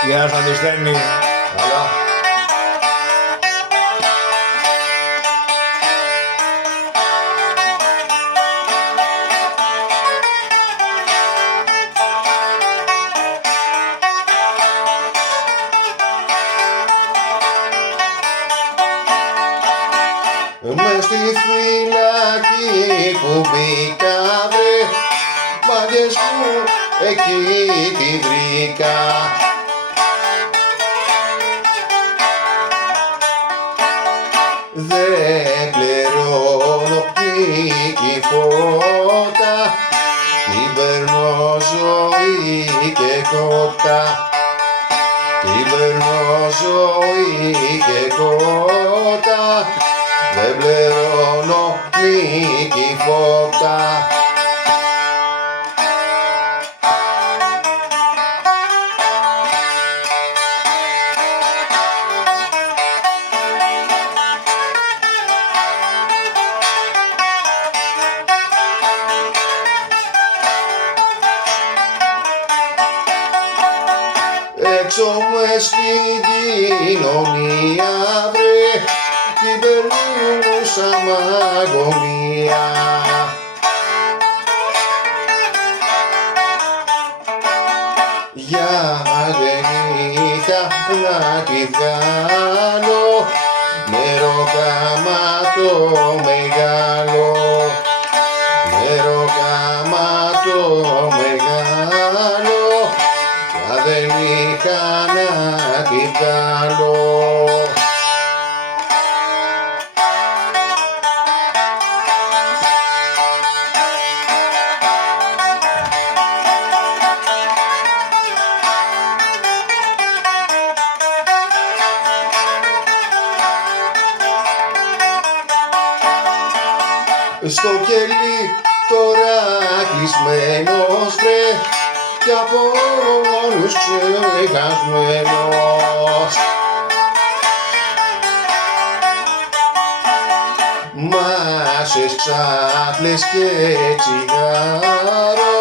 Γεια σας Αντισθένη. Καλά. Μες στη φυλακή που μπήκα βρε, μάγκες μου εκεί τη βρήκα. δεν πληρώνω νικηφόρα, την παίρνω ζωή και κότα, την παίρνω ζωή και κότα, δεν πληρώνω νικηφόρα. Έξω μες στην κοινωνία βρε, την περνούσα μ' αγωνία. Για δεν είχα να τη βγάλω, μεροκάματο μεγάλο, μεροκάματο μεγάλο, δεν είχα να τη βγάλω. Στο κελί τώρα κλεισμένος βρε, κι από όλους ξεχασμένος. Μάσες, ξάπλες και τσιγάρο,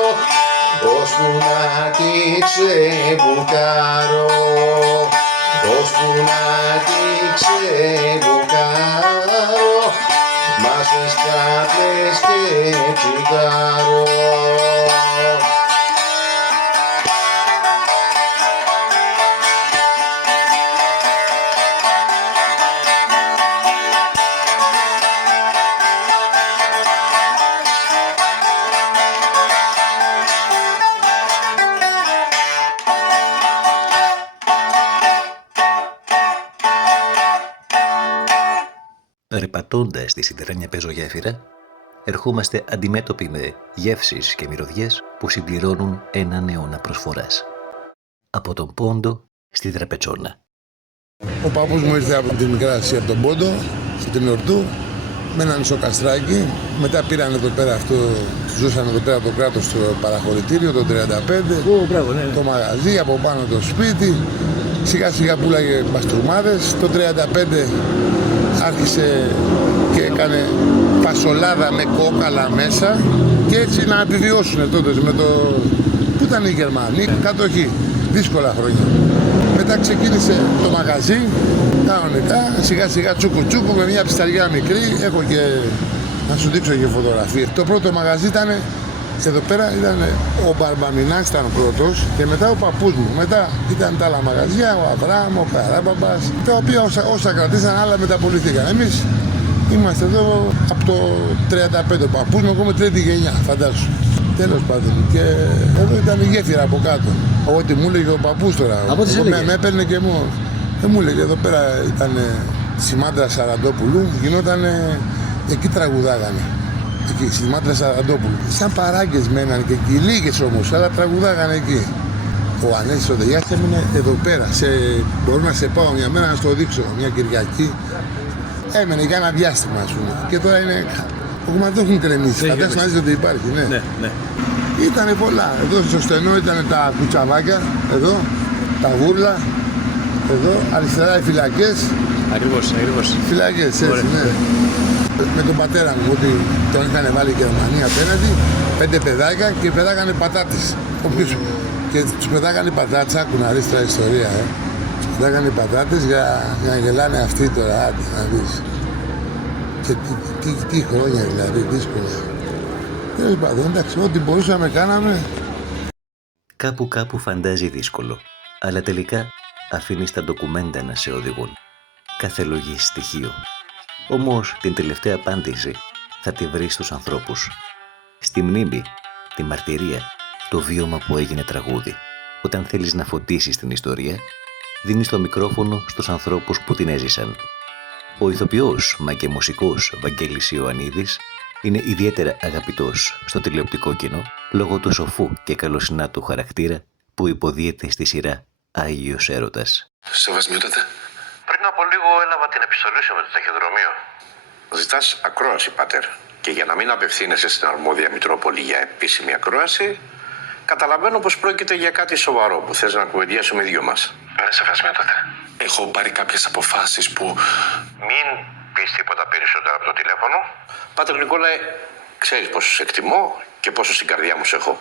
ώσπου να τη ξεμπουκάρω, ώσπου να τη ξεμπουκάρω. Μάσες, ξάπλες και τσιγάρο. Περπατώντας τη σιδερένια πεζογέφυρα, ερχόμαστε αντιμέτωποι με γεύσεις και μυρωδιές που συμπληρώνουν έναν αιώνα προσφοράς. Από τον Πόντο στη Δραπετσόνα. Ο παππούς μου ήρθε από τη Μικρά Ασία, από τον Πόντο, στην Ορτού, με ένα νησοκαστράκι. Μετά πήραν εδώ πέρα αυτό, ζούσαν εδώ πέρα το κράτος στο παραχωρητήριο, το 35, το μαγαζί, από πάνω το σπίτι. Σιγά σιγά πουλάγε μπαστρουμάδες. Το 35 άρχισε και έκανε φασολάδα με κόκαλα μέσα και έτσι να επιβιώσουν τότε με το... Πού ήταν οι Γερμανοί, κατοχή, δύσκολα χρόνια. Μετά ξεκίνησε το μαγαζί, κανονικά, σιγά σιγά τσούκου τσούκου με μια πισταριά μικρή, έχω και να σου δείξω και φωτογραφίες. Το πρώτο μαγαζί ήταν, εδώ πέρα ήταν ο Μπαρμπαμινάς ήταν ο πρώτος και μετά ο παππούς μου. Μετά ήταν τα άλλα μαγαζιά, ο Αβραάμ, ο Καράμπαμπας, τα οποία όσα κρατήσαν άλλα μεταπολιθήκαν. Εμείς είμαστε εδώ από το 35, ο παππούς μου, εγώ με τρίτη γενιά, φαντάσου. Τέλος πάντων, και εδώ ήταν η γέφυρα από κάτω. Ό,τι μου έλεγε ο παππούς τώρα, με έπαιρνε και μου. Μου έλεγε εδώ πέρα ήταν στη Μάντρα Σαραντόπουλου, γινότανε, εκεί τραγουδάγανε. Εκεί, στη Μάντρα Σαραντόπουλου. Σαν παράγκες μέναν και εκεί, λίγες όμως, αλλά τραγουδάγανε εκεί. Ο Ανέσης ο Δεγιάς έμεινε εδώ πέρα. Μπορώ να σε πάω μια μέρα να στο δείξω, μια Κυριακή. Έμενε για ένα διάστημα, ας πούμε. Και τώρα είναι. Ακόμα δεν έχουν κρεμίσει. Φαντάζομαι να δεις ότι υπάρχει, ναι. Ναι. Ήτανε πολλά. Εδώ στο στενό ήταν τα κουτσαβάκια, εδώ, τα βούρλα, εδώ, αριστερά οι φυλακές. Ακριβώς. Φυλακές, έτσι, ναι. Με τον πατέρα μου, ότι τον είχαν βάλει η Γερμανία απέναντι, 5 παιδάκια και πετάγανε πατάτες. Και τους πετάγανε πατάτες, άκου να δεις τώρα ιστορία, Τους πετάγανε πατάτες για να γελάνε αυτοί τώρα, άντε να δεις. Και τι χρόνια δηλαδή, δύσκολα. Τέλος πάντων, εντάξει, ό,τι μπορούσαμε κάναμε. Κάπου φαντάζει δύσκολο, αλλά τελικά αφήνεις τα ντοκουμέντα να σε οδηγούν. Κάθε λογή στοιχείο. Όμως την τελευταία απάντηση θα τη βρεις στους ανθρώπους. Στη μνήμη, τη μαρτυρία, το βίωμα που έγινε τραγούδι. Όταν θέλεις να φωτίσεις την ιστορία, δίνεις το μικρόφωνο στους ανθρώπους που την έζησαν. Ο ηθοποιός μα και μουσικός Βαγγέλης Ιωαννίδης είναι ιδιαίτερα αγαπητός στο τηλεοπτικό κοινό λόγω του σοφού και καλοσυνάτου χαρακτήρα που υποδίεται στη σειρά Άγιος Έρωτας. Σεβασμιότατε. Πριν από λίγο έλαβα την επιστολή σου με το ταχυδρομείο. Ζητάς ακρόαση, πατέρ. Και για να μην απευθύνεσαι στην αρμόδια Μητρόπολη για επίσημη ακρόαση, καταλαβαίνω πως πρόκειται για κάτι σοβαρό που θες να κουβεντιάσουμε οι δυο μας. Ναι, σεβασμιότατε. Έχω πάρει κάποιες αποφάσεις που... Μην πεις τίποτα περισσότερο από το τηλέφωνο. Πάτερ Νικόλαε, ξέρεις πόσο σε εκτιμώ και πόσο στην καρδιά μου σε έχω.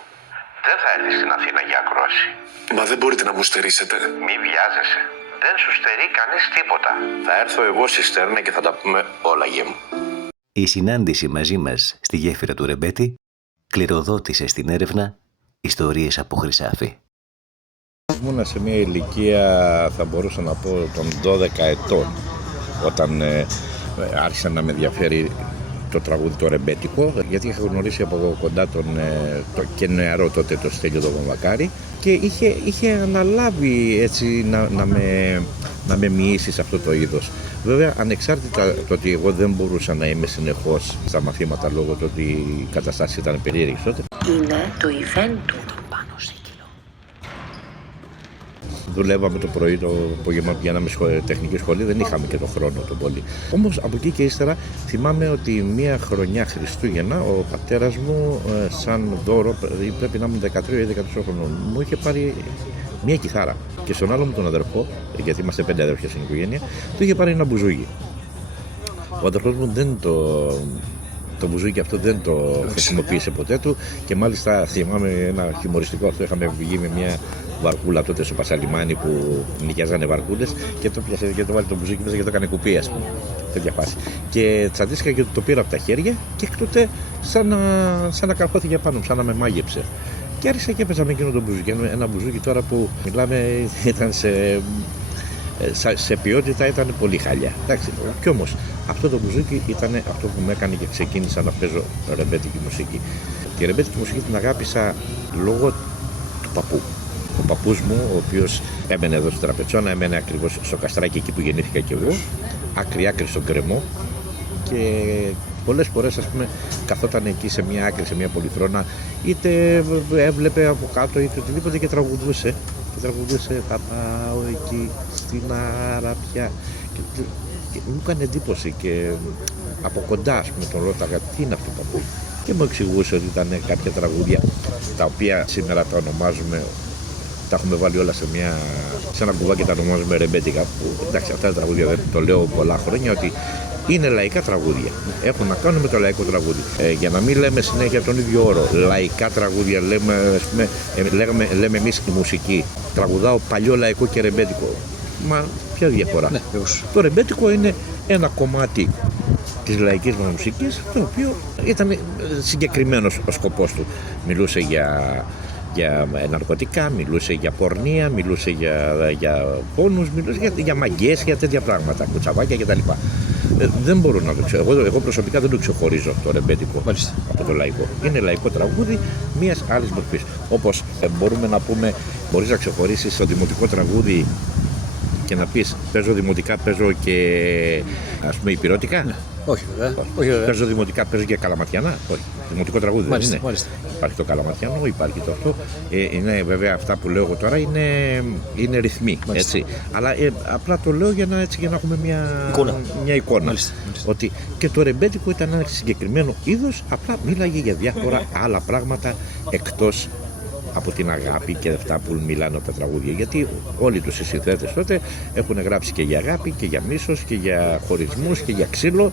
Δεν θα έρθεις στην Αθήνα για ακρόαση. Μα δεν μπορείτε να μου στερήσετε. Μη βιάζεσαι. Δεν σου στερεί κανείς τίποτα. Θα έρθω εγώ στη Στέρνα και θα τα πούμε όλα, γε μου. Η συνάντηση μαζί μας στη γέφυρα του Ρεμπέτη κληροδότησε στην έρευνα ιστορίες από Χρυσάφι. Ήμουνα σε μια ηλικία, θα μπορούσα να πω, των 12 ετών, όταν άρχισα να με ενδιαφέρει το τραγούδι το ρεμπέτικο, γιατί είχα γνωρίσει από κοντά το και νεαρό τότε το Στέλιο τον Βαμβακάρη και είχε αναλάβει έτσι να με μοιήσει σε αυτό το είδος. Βέβαια, ανεξάρτητα το ότι εγώ δεν μπορούσα να είμαι συνεχώς στα μαθήματα λόγω του ότι οι καταστάσεις ήταν περίεργες τότε. Είναι το event του. Δουλεύαμε το πρωί, το απόγευμα πηγαίναμε τεχνική σχολή, δεν είχαμε και τον χρόνο τον πολύ. Όμως από εκεί και ύστερα θυμάμαι ότι μία χρονιά Χριστούγεννα ο πατέρας μου σαν δώρο, πρέπει να ήμουν 13 ή 14 χρονών, μου είχε πάρει μία κιθάρα και στον άλλο μου τον αδερφό, γιατί είμαστε 5 αδερφές στην οικογένεια, του είχε πάρει ένα μπουζούκι. Ο αδερφός μου δεν το μπουζούκι αυτό δεν το χρησιμοποίησε ποτέ του και μάλιστα θυμάμαι ένα χιουμοριστικό αυτό, είχαμε βγει με μια βαρκούλα τότε στο Πασαλιμάνι που νοικιάζανε βαρκούλες και το πιάσε και το βάλει το μπουζούκι μέσα και το έκανε κουπί, ας πούμε. Τέτοια φάση. Και τσαντίστηκα και το πήρα από τα χέρια και εκ τότε σαν να καρφώθηκε πάνω, σαν να με μάγεψε. Και άρχισα και έπαιζα με εκείνο το μπουζούκι. Ένα μπουζούκι τώρα που μιλάμε ήταν σε ποιότητα ήταν πολύ χαλιά. Εντάξει, κι όμως αυτό το μπουζούκι ήταν αυτό που με έκανε και ξεκίνησα να παίζω ρεμπέτικη μουσική. Τη ρεμπέτικη μουσική την αγάπησα λόγω του παππού. Ο παππούς μου, ο οποίος έμενε εδώ στο Τραπετσόνα, έμενε ακριβώς στο Καστράκι εκεί που γεννήθηκα και εγώ, άκρη στον κρεμό και πολλές φορές, ας πούμε, καθόταν εκεί σε μια άκρη, σε μια πολυθρόνα, είτε έβλεπε από κάτω είτε οτιδήποτε και τραγουδούσε. Και τραγουδούσε «Θα πάω εκεί στην Αραπιά». Και μου έκανε εντύπωση και από κοντά, ας πούμε, τον ρώταγα τι είναι αυτό παππού. Και μου εξηγούσε ότι ήταν κάποια τραγούδια τα οποία σήμερα τα ονομάζουμε, τα έχουμε βάλει όλα σε ένα κουβάκι, τα ονομάζουμε ρεμπέτικα. Που, εντάξει, αυτά τα τραγούδια δεν το λέω πολλά χρόνια ότι είναι λαϊκά τραγούδια. Έχουν να κάνουν με το λαϊκό τραγούδι. Για να μην λέμε συνέχεια τον ίδιο όρο, λαϊκά τραγούδια, λέμε εμείς η μουσική. Τραγουδάω παλιό λαϊκό και ρεμπέτικο. Μα ποια διαφορά. Ναι, το ρεμπέτικο είναι ένα κομμάτι της λαϊκής μας μουσικής, το οποίο ήταν συγκεκριμένος ο σκοπός του. Μιλούσε για ναρκωτικά, μιλούσε για πορνεία, μιλούσε για πόνους, μιλούσε για μαγκές, για τέτοια πράγματα, κουτσαβάκια κτλ. Δεν μπορώ να το ξέρω. Εγώ προσωπικά δεν το ξεχωρίζω το ρεμπέτικο από το λαϊκό. Είναι λαϊκό τραγούδι μιας άλλης μορφής. Όπως μπορούμε να πούμε, μπορείς να ξεχωρίσεις το δημοτικό τραγούδι και να πεις παίζω δημοτικά, παίζω και ας πούμε υπηρώτικα. Ναι. Όχι βέβαια. Παίζω δημοτικά, παίζω και καλαματιανά. Όχι. Δημοτικό τραγούδι δεν είναι. Μάλιστα. Υπάρχει το καλαματιανό, υπάρχει το αυτό. Είναι βέβαια αυτά που λέω εγώ τώρα είναι ρυθμοί. Έτσι. Αλλά απλά το λέω για να έχουμε μια εικόνα. Μάλιστα. Ότι και το ρεμπέτικο ήταν ένα συγκεκριμένο είδος, απλά μίλαγε για διάφορα άλλα πράγματα εκτός από την αγάπη και αυτά που μιλάνε από τα τραγούδια. Γιατί όλοι τους οι συνθέτες τότε έχουν γράψει και για αγάπη και για μίσος και για χωρισμούς και για ξύλο.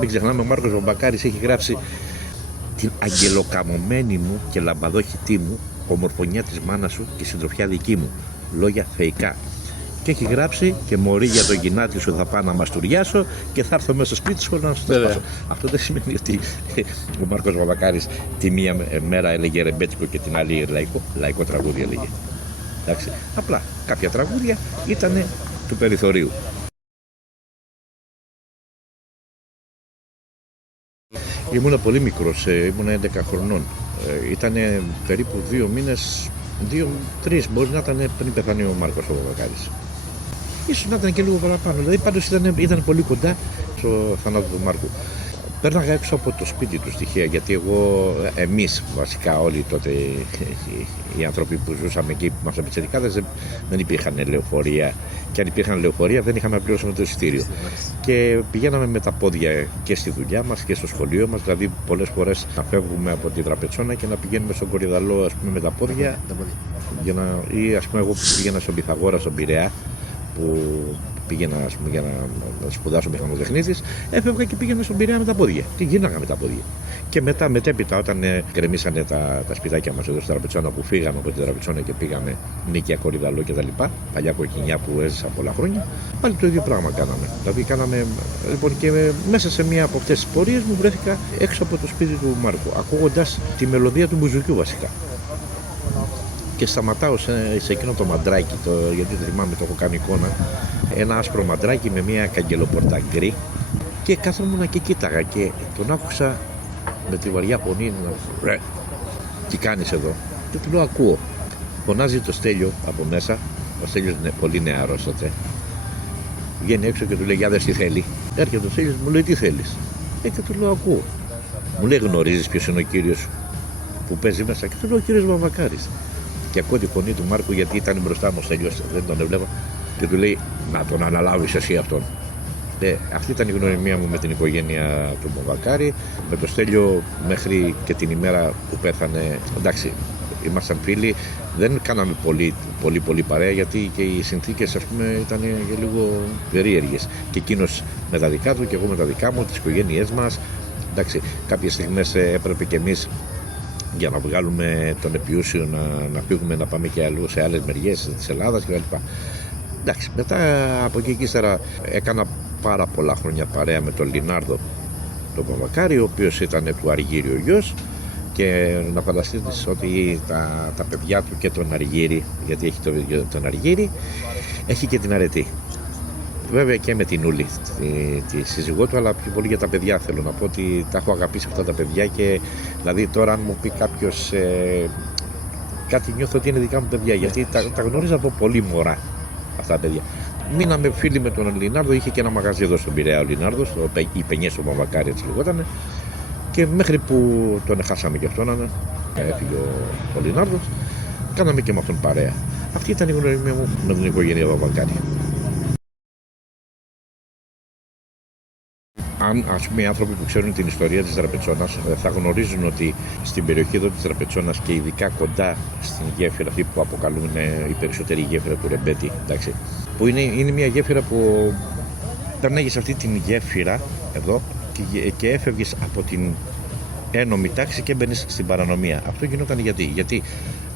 Μην ξεχνάμε, ο Μάρκος Βαμβακάρης έχει γράψει την αγγελοκαμωμένη μου και λαμπαδόχητή μου, ομορφωνιά της μάνας σου και συντροφιά δική μου. Λόγια θεϊκά. Και έχει γράψει και μωρή για το γυνάτι σου θα πάω να μαστουριάσω και θα έρθω μέσα στο σπίτι σου να σου το σπάσω. Αυτό δεν σημαίνει ότι ο Μάρκος Βαμβακάρης τη μία μέρα έλεγε ρεμπέτικο και την άλλη λαϊκό τραγούδι έλεγε. Εντάξει. Απλά κάποια τραγούδια ήταν του περιθωρίου. Ήμουν πολύ μικρός, ήμουν 11 χρονών. Ήταν περίπου 2 μήνες, 2-3 μπορεί να ήταν πριν πεθάνει ο Μάρκος ο Βαμβακάρης. Ίσως να ήταν και λίγο παραπάνω. Δηλαδή πάντως ήταν πολύ κοντά στο θανάτου του Μάρκου. Πέρναγα έξω από το σπίτι του τυχαία, γιατί εμείς βασικά όλοι τότε οι άνθρωποι που ζούσαμε εκεί, που ήμασταν πιτσιρικάδες, δεν υπήρχαν λεωφορεία. Και αν υπήρχαν λεωφορεία δεν είχαμε να πληρώσουμε το εισιτήριο. Και πηγαίναμε με τα πόδια και στη δουλειά μας και στο σχολείο μας, δηλαδή πολλές φορές να φεύγουμε από τη Δραπετσόνα και να πηγαίνουμε στον Κορυδαλό, ας πούμε, με τα πόδια. Ή ας πούμε εγώ που πήγαινα στον Πυθαγόρα, στον Πειραιά, που πήγαινα, ας πούμε, για να σπουδάσω μηχανοτεχνίτης, έφευγα και πήγαινα στον Πειραιά με τα πόδια. Τι γίναγα με τα πόδια. Και μετέπειτα, όταν γκρεμίσανε τα σπιτάκια μας εδώ στη Δραπετσόνα, που φύγαμε από τη Δραπετσόνα και πήγαμε Νίκαια, Κορυδαλό κτλ., παλιά κοκκινιά που έζησα πολλά χρόνια, πάλι το ίδιο πράγμα κάναμε. Δηλαδή, λοιπόν, και μέσα σε μία από αυτές τις πορείες μου βρέθηκα έξω από το σπίτι του Μάρκου, ακούγοντας τη μελωδία του μπουζουκιού βασικά. Και σταματάω σε εκείνο το μαντράκι, γιατί δεν θυμάμαι, το έχω κάνει εικόνα, ένα άσπρο μαντράκι με μια καγκελοπορτά γκρι, και κάθομαι και κοίταγα και τον άκουσα με τη βαριά φωνή «Ρε, τι κάνεις εδώ?» Και του λέω «Ακούω». Φωνάζει το Στέλιο από μέσα, ο Στέλιος είναι πολύ νεαρός τότε, βγαίνει έξω και του λέει «Για δες τι θέλει». Έρχεται ο Στέλιος, μου λέει «Τι θέλεις?» Και του λέω «Ακούω». Μου λέει «Γνωρίζεις ποιος είναι ο κύριος που παίζει μέσα?» Και του λέω «Ο κύριος Βαμβακάρης». Και ακούω τη φωνή του Μάρκου, γιατί ήταν μπροστά μου ο Στέλιος, δεν τον έβλεπα, και του λέει «Να τον αναλάβεις εσύ αυτόν». Αυτή ήταν η γνωριμία μου με την οικογένεια του Βαμβακάρη, με το Στέλιο μέχρι και την ημέρα που πέθανε. Εντάξει, ήμασταν φίλοι, δεν κάναμε πολύ παρέα, γιατί και οι συνθήκες, ας πούμε, ήταν και λίγο περίεργες. Και εκείνος με τα δικά του και εγώ με τα δικά μου, τις οικογένειές μας. Εντάξει, κάποιες στιγμές έπρεπε και εμείς, για να βγάλουμε τον επιούσιο, να φύγουμε να πάμε και αλλού σε άλλες μεριές της Ελλάδας κλπ. Εντάξει, μετά από εκεί και ύστερα έκανα πάρα πολλά χρόνια παρέα με τον Λινάρδο τον Βαμβακάρη, ο οποίος ήταν του Αργύριου γιος, και να φανταστείς ότι τα παιδιά του και τον Αργύρη, γιατί έχει τον Αργύρη, έχει και την Αρετή. Βέβαια και με την Ούλη, τη σύζυγό του, αλλά πιο πολύ για τα παιδιά θέλω να πω ότι τα έχω αγαπήσει αυτά τα παιδιά, και δηλαδή τώρα αν μου πει κάποιος κάτι, νιώθω ότι είναι δικά μου παιδιά, γιατί τα γνώριζα από πολύ μωρά αυτά τα παιδιά. Μείναμε φίλοι με τον Λινάρδο, είχε και ένα μαγαζί εδώ στον Πειραιά ο Λινάρδος, οι Πενιές του Βαμβακάρη έτσι λεγότανε, και μέχρι που τον χάσαμε και αυτόν, έφυγε ο Λινάρδος, κάναμε και με αυτόν παρέα. Αυτή ήταν η γνωριμία μου με την οικογένεια Βαμβακάρη. Αν, ας πούμε, οι άνθρωποι που ξέρουν την ιστορία της Δραπετσόνας θα γνωρίζουν ότι στην περιοχή εδώ της Δραπετσόνας, και ειδικά κοντά στην γέφυρα αυτή που αποκαλούν η περισσότερη γέφυρα του Ρεμπέτη, εντάξει, που είναι μια γέφυρα που περνάγεις αυτή την γέφυρα εδώ και έφευγες από την ένομη τάξη και έμπαινες στην παρανομία. Αυτό γινόταν γιατί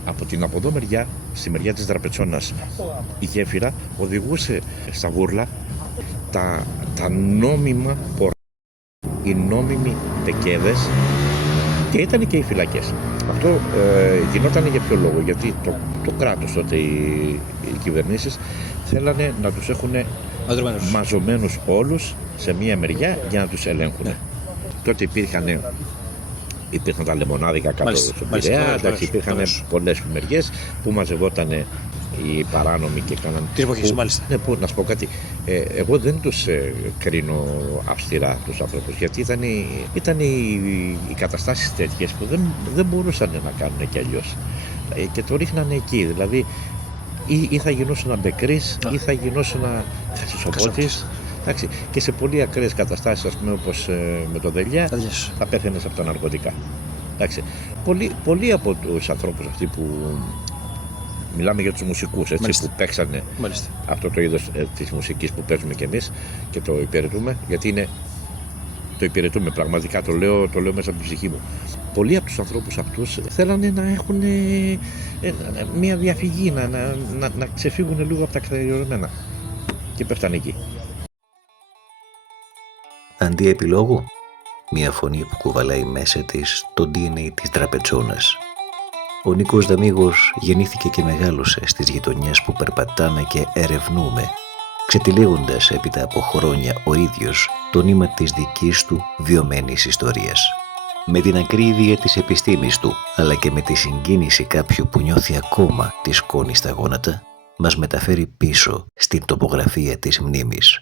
από την από εδώ μεριά, στη μεριά της Δραπετσόνας, η γέφυρα οδηγούσε στα βούρλα τα νόμιμα πορά, οι νόμιμοι τεκέδες, και ήταν και οι φυλακές. Αυτό γινόταν για ποιο λόγο? Γιατί το κράτος τότε, οι κυβερνήσεις θέλανε να τους έχουν μαζωμένους όλους σε μία μεριά για να τους ελέγχουν. Ναι. Τότε υπήρχαν τα λεμονάδικα κάτω στον Πειραιά, υπήρχαν πολλές μεριές που μαζευόταν οι παράνομοι και κάναν. Τι εποχές, μάλιστα. Ναι, να σου πω κάτι. Εγώ δεν τους κρίνω αυστηρά τους άνθρωπους, γιατί ήταν οι καταστάσεις τέτοιες που δεν μπορούσαν να κάνουν και αλλιώς. Και το ρίχνανε εκεί. Δηλαδή, ή θα γινώσουν μπεκρής, ή θα γινώσουν χρυσοπότης. Εντάξει, και σε πολύ ακραίες καταστάσεις, ας πούμε, όπως με το Δελιά, θα πέθαινες από τα ναρκωτικά. Εντάξει, πολλοί από τους ανθρώπους αυτοί που μιλάμε για τους μουσικούς, έτσι, που παίξανε αυτό το είδος της μουσικής που παίζουμε κι εμείς και το υπηρετούμε, γιατί το υπηρετούμε πραγματικά, το λέω μέσα από την ψυχή μου. Πολλοί από τους ανθρώπους αυτούς θέλανε να έχουν μια διαφυγή, να ξεφύγουν λίγο από τα κατηγορημένα, και πέφτανε εκεί. Αντί επιλόγου, μια φωνή που κουβαλάει μέσα της το DNA της Δραπετσόνας. Ο Νίκος Δαμίγος γεννήθηκε και μεγάλωσε στις γειτονιές που περπατάμε και ερευνούμε, ξετυλίγοντας έπειτα από χρόνια ο ίδιος το νήμα της δικής του βιωμένης ιστορίας. Με την ακρίβεια της επιστήμης του, αλλά και με τη συγκίνηση κάποιου που νιώθει ακόμα τη σκόνη στα γόνατα, μας μεταφέρει πίσω στην τοπογραφία της μνήμης.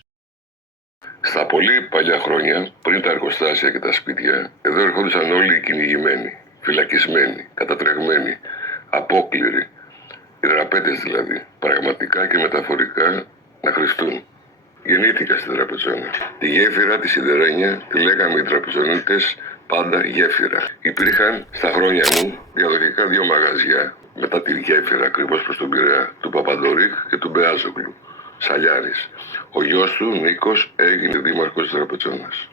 Στα πολύ παλιά χρόνια, πριν τα εργοστάσια και τα σπίτια, εδώ ερχόντουσαν όλοι οι κυνηγημένοι, φυλακισμένοι, κατατρεγμένοι, απόκληροι, οι δραπέτες δηλαδή, πραγματικά και μεταφορικά να χρηστούν. Γεννήθηκα στη Δραπετσόνα. Τη γέφυρα, τη σιδερένια, τη λέγαμε οι Δραπετσονίτες πάντα γέφυρα. Υπήρχαν στα χρόνια μου διαδοχικά 2 μαγαζιά μετά τη γέφυρα, ακριβώς προς τον Πειραιά, του Παπαντορίκ και του Μπεάζογλου, Σαλιάρης. Ο γιος του, Νίκος, έγινε δήμαρχος της Δραπετσόνας.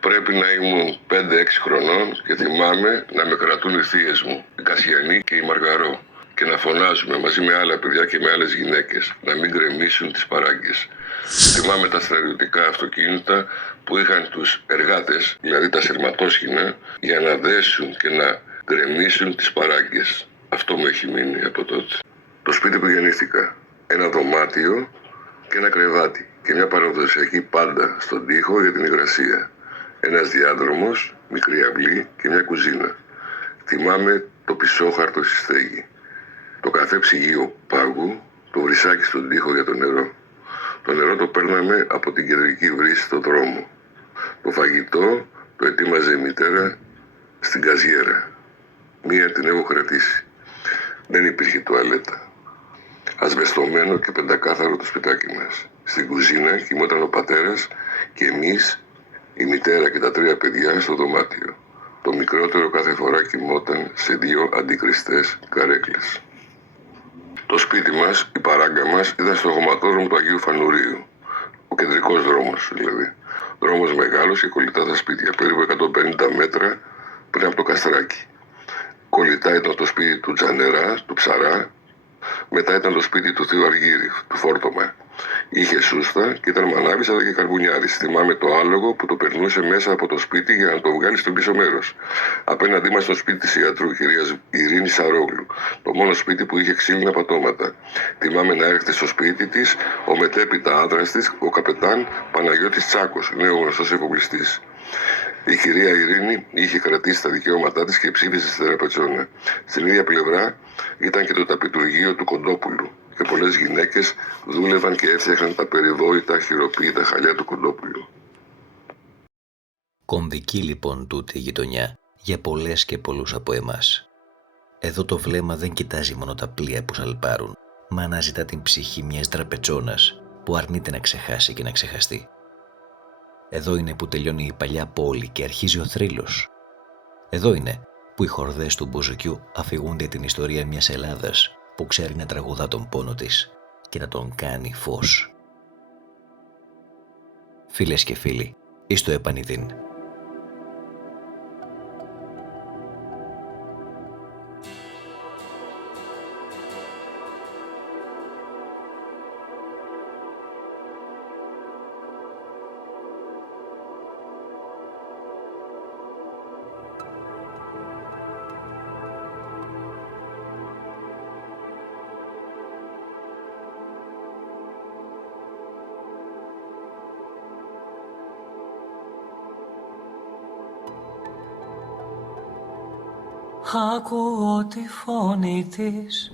Πρέπει να ήμουν 5-6 χρονών και θυμάμαι να με κρατούν οι θείες μου, η Κασιανή και η Μαργαρό, και να φωνάζουμε μαζί με άλλα παιδιά και με άλλες γυναίκες να μην γκρεμίσουν τις παράγκες. Θυμάμαι τα στρατιωτικά αυτοκίνητα που είχαν τους εργάτες, δηλαδή τα σειρματόσχηνα, για να δέσουν και να γκρεμίσουν τις παράγκες. Αυτό μου έχει μείνει από τότε. Το σπίτι που γεννήθηκα, ένα δωμάτιο και ένα κρεβάτι και μια παραδοσιακή πάντα στον τοίχο για την υγρασία. Ένας διάδρομος, μικρή αυλή και μια κουζίνα. Θυμάμαι το πισόχαρτο στη στέγη, το καφέ ψυγείο πάγου, το βρυσάκι στον τοίχο για το νερό. Το νερό το παίρναμε από την κεντρική βρύση στον δρόμο. Το φαγητό το ετοίμαζε η μητέρα στην καζιέρα. Μία την έχω κρατήσει. Δεν υπήρχε τουαλέτα. Ασβεστομένο και πεντακάθαρο το σπιτάκι μας. Στην κουζίνα κοιμόταν ο πατέρας και εμείς, η μητέρα και τα 3 παιδιά στο δωμάτιο. Το μικρότερο κάθε φορά κοιμόταν σε 2 αντικριστές καρέκλες. Το σπίτι μας, η παράγκα μας, ήταν στο χωματόδρομο του Αγίου Φανουρίου. Ο κεντρικός δρόμος δηλαδή. Δρόμος μεγάλος και κολλητά τα σπίτια, περίπου 150 μέτρα πριν από το Καστράκι. Κολλητά ήταν το σπίτι του Τζανερά, του Ψαρά. Μετά ήταν το σπίτι του Θείου Αργύρη, του Φόρτωμα. Είχε σούστα και ήταν μανάβης αλλά και καρπουνιάρης. Θυμάμαι το άλογο που το περνούσε μέσα από το σπίτι για να το βγάλει στο πίσω μέρος. Απέναντί μας το σπίτι της ιατρού, κυρίας Ειρήνης Σαρόγλου. Το μόνο σπίτι που είχε ξύλινα πατώματα. Θυμάμαι να έρχεται στο σπίτι της ο μετέπειτα άντρας της, ο καπετάν Παναγιώτης Τσάκος, νέο γνωστός εφοπλιστής. Η κυρία Ειρήνη είχε κρατήσει τα δικαιώματά της και ψήφισε στη Δραπετσόνα. Στην ίδια πλευρά ήταν και το ταπιτουργείο του Κοντόπουλου και πολλές γυναίκες δούλευαν και έφτιαχναν τα περιβόητα χειροποίητα χαλιά του Κοντόπουλου. Κομβική λοιπόν τούτη η γειτονιά για πολλές και πολλούς από εμάς. Εδώ το βλέμμα δεν κοιτάζει μόνο τα πλοία που σαλπάρουν, μα αναζητά την ψυχή μιας Δραπετσόνας που αρνείται να ξεχάσει και να ξεχαστεί. Εδώ είναι που τελειώνει η παλιά πόλη και αρχίζει ο θρύλος. Εδώ είναι που οι χορδές του Μπουζουκιού αφηγούνται την ιστορία μιας Ελλάδας που ξέρει να τραγουδά τον πόνο της και να τον κάνει φως. Φίλες και φίλοι, εις το επανειδήν. Ακούω τη φωνή της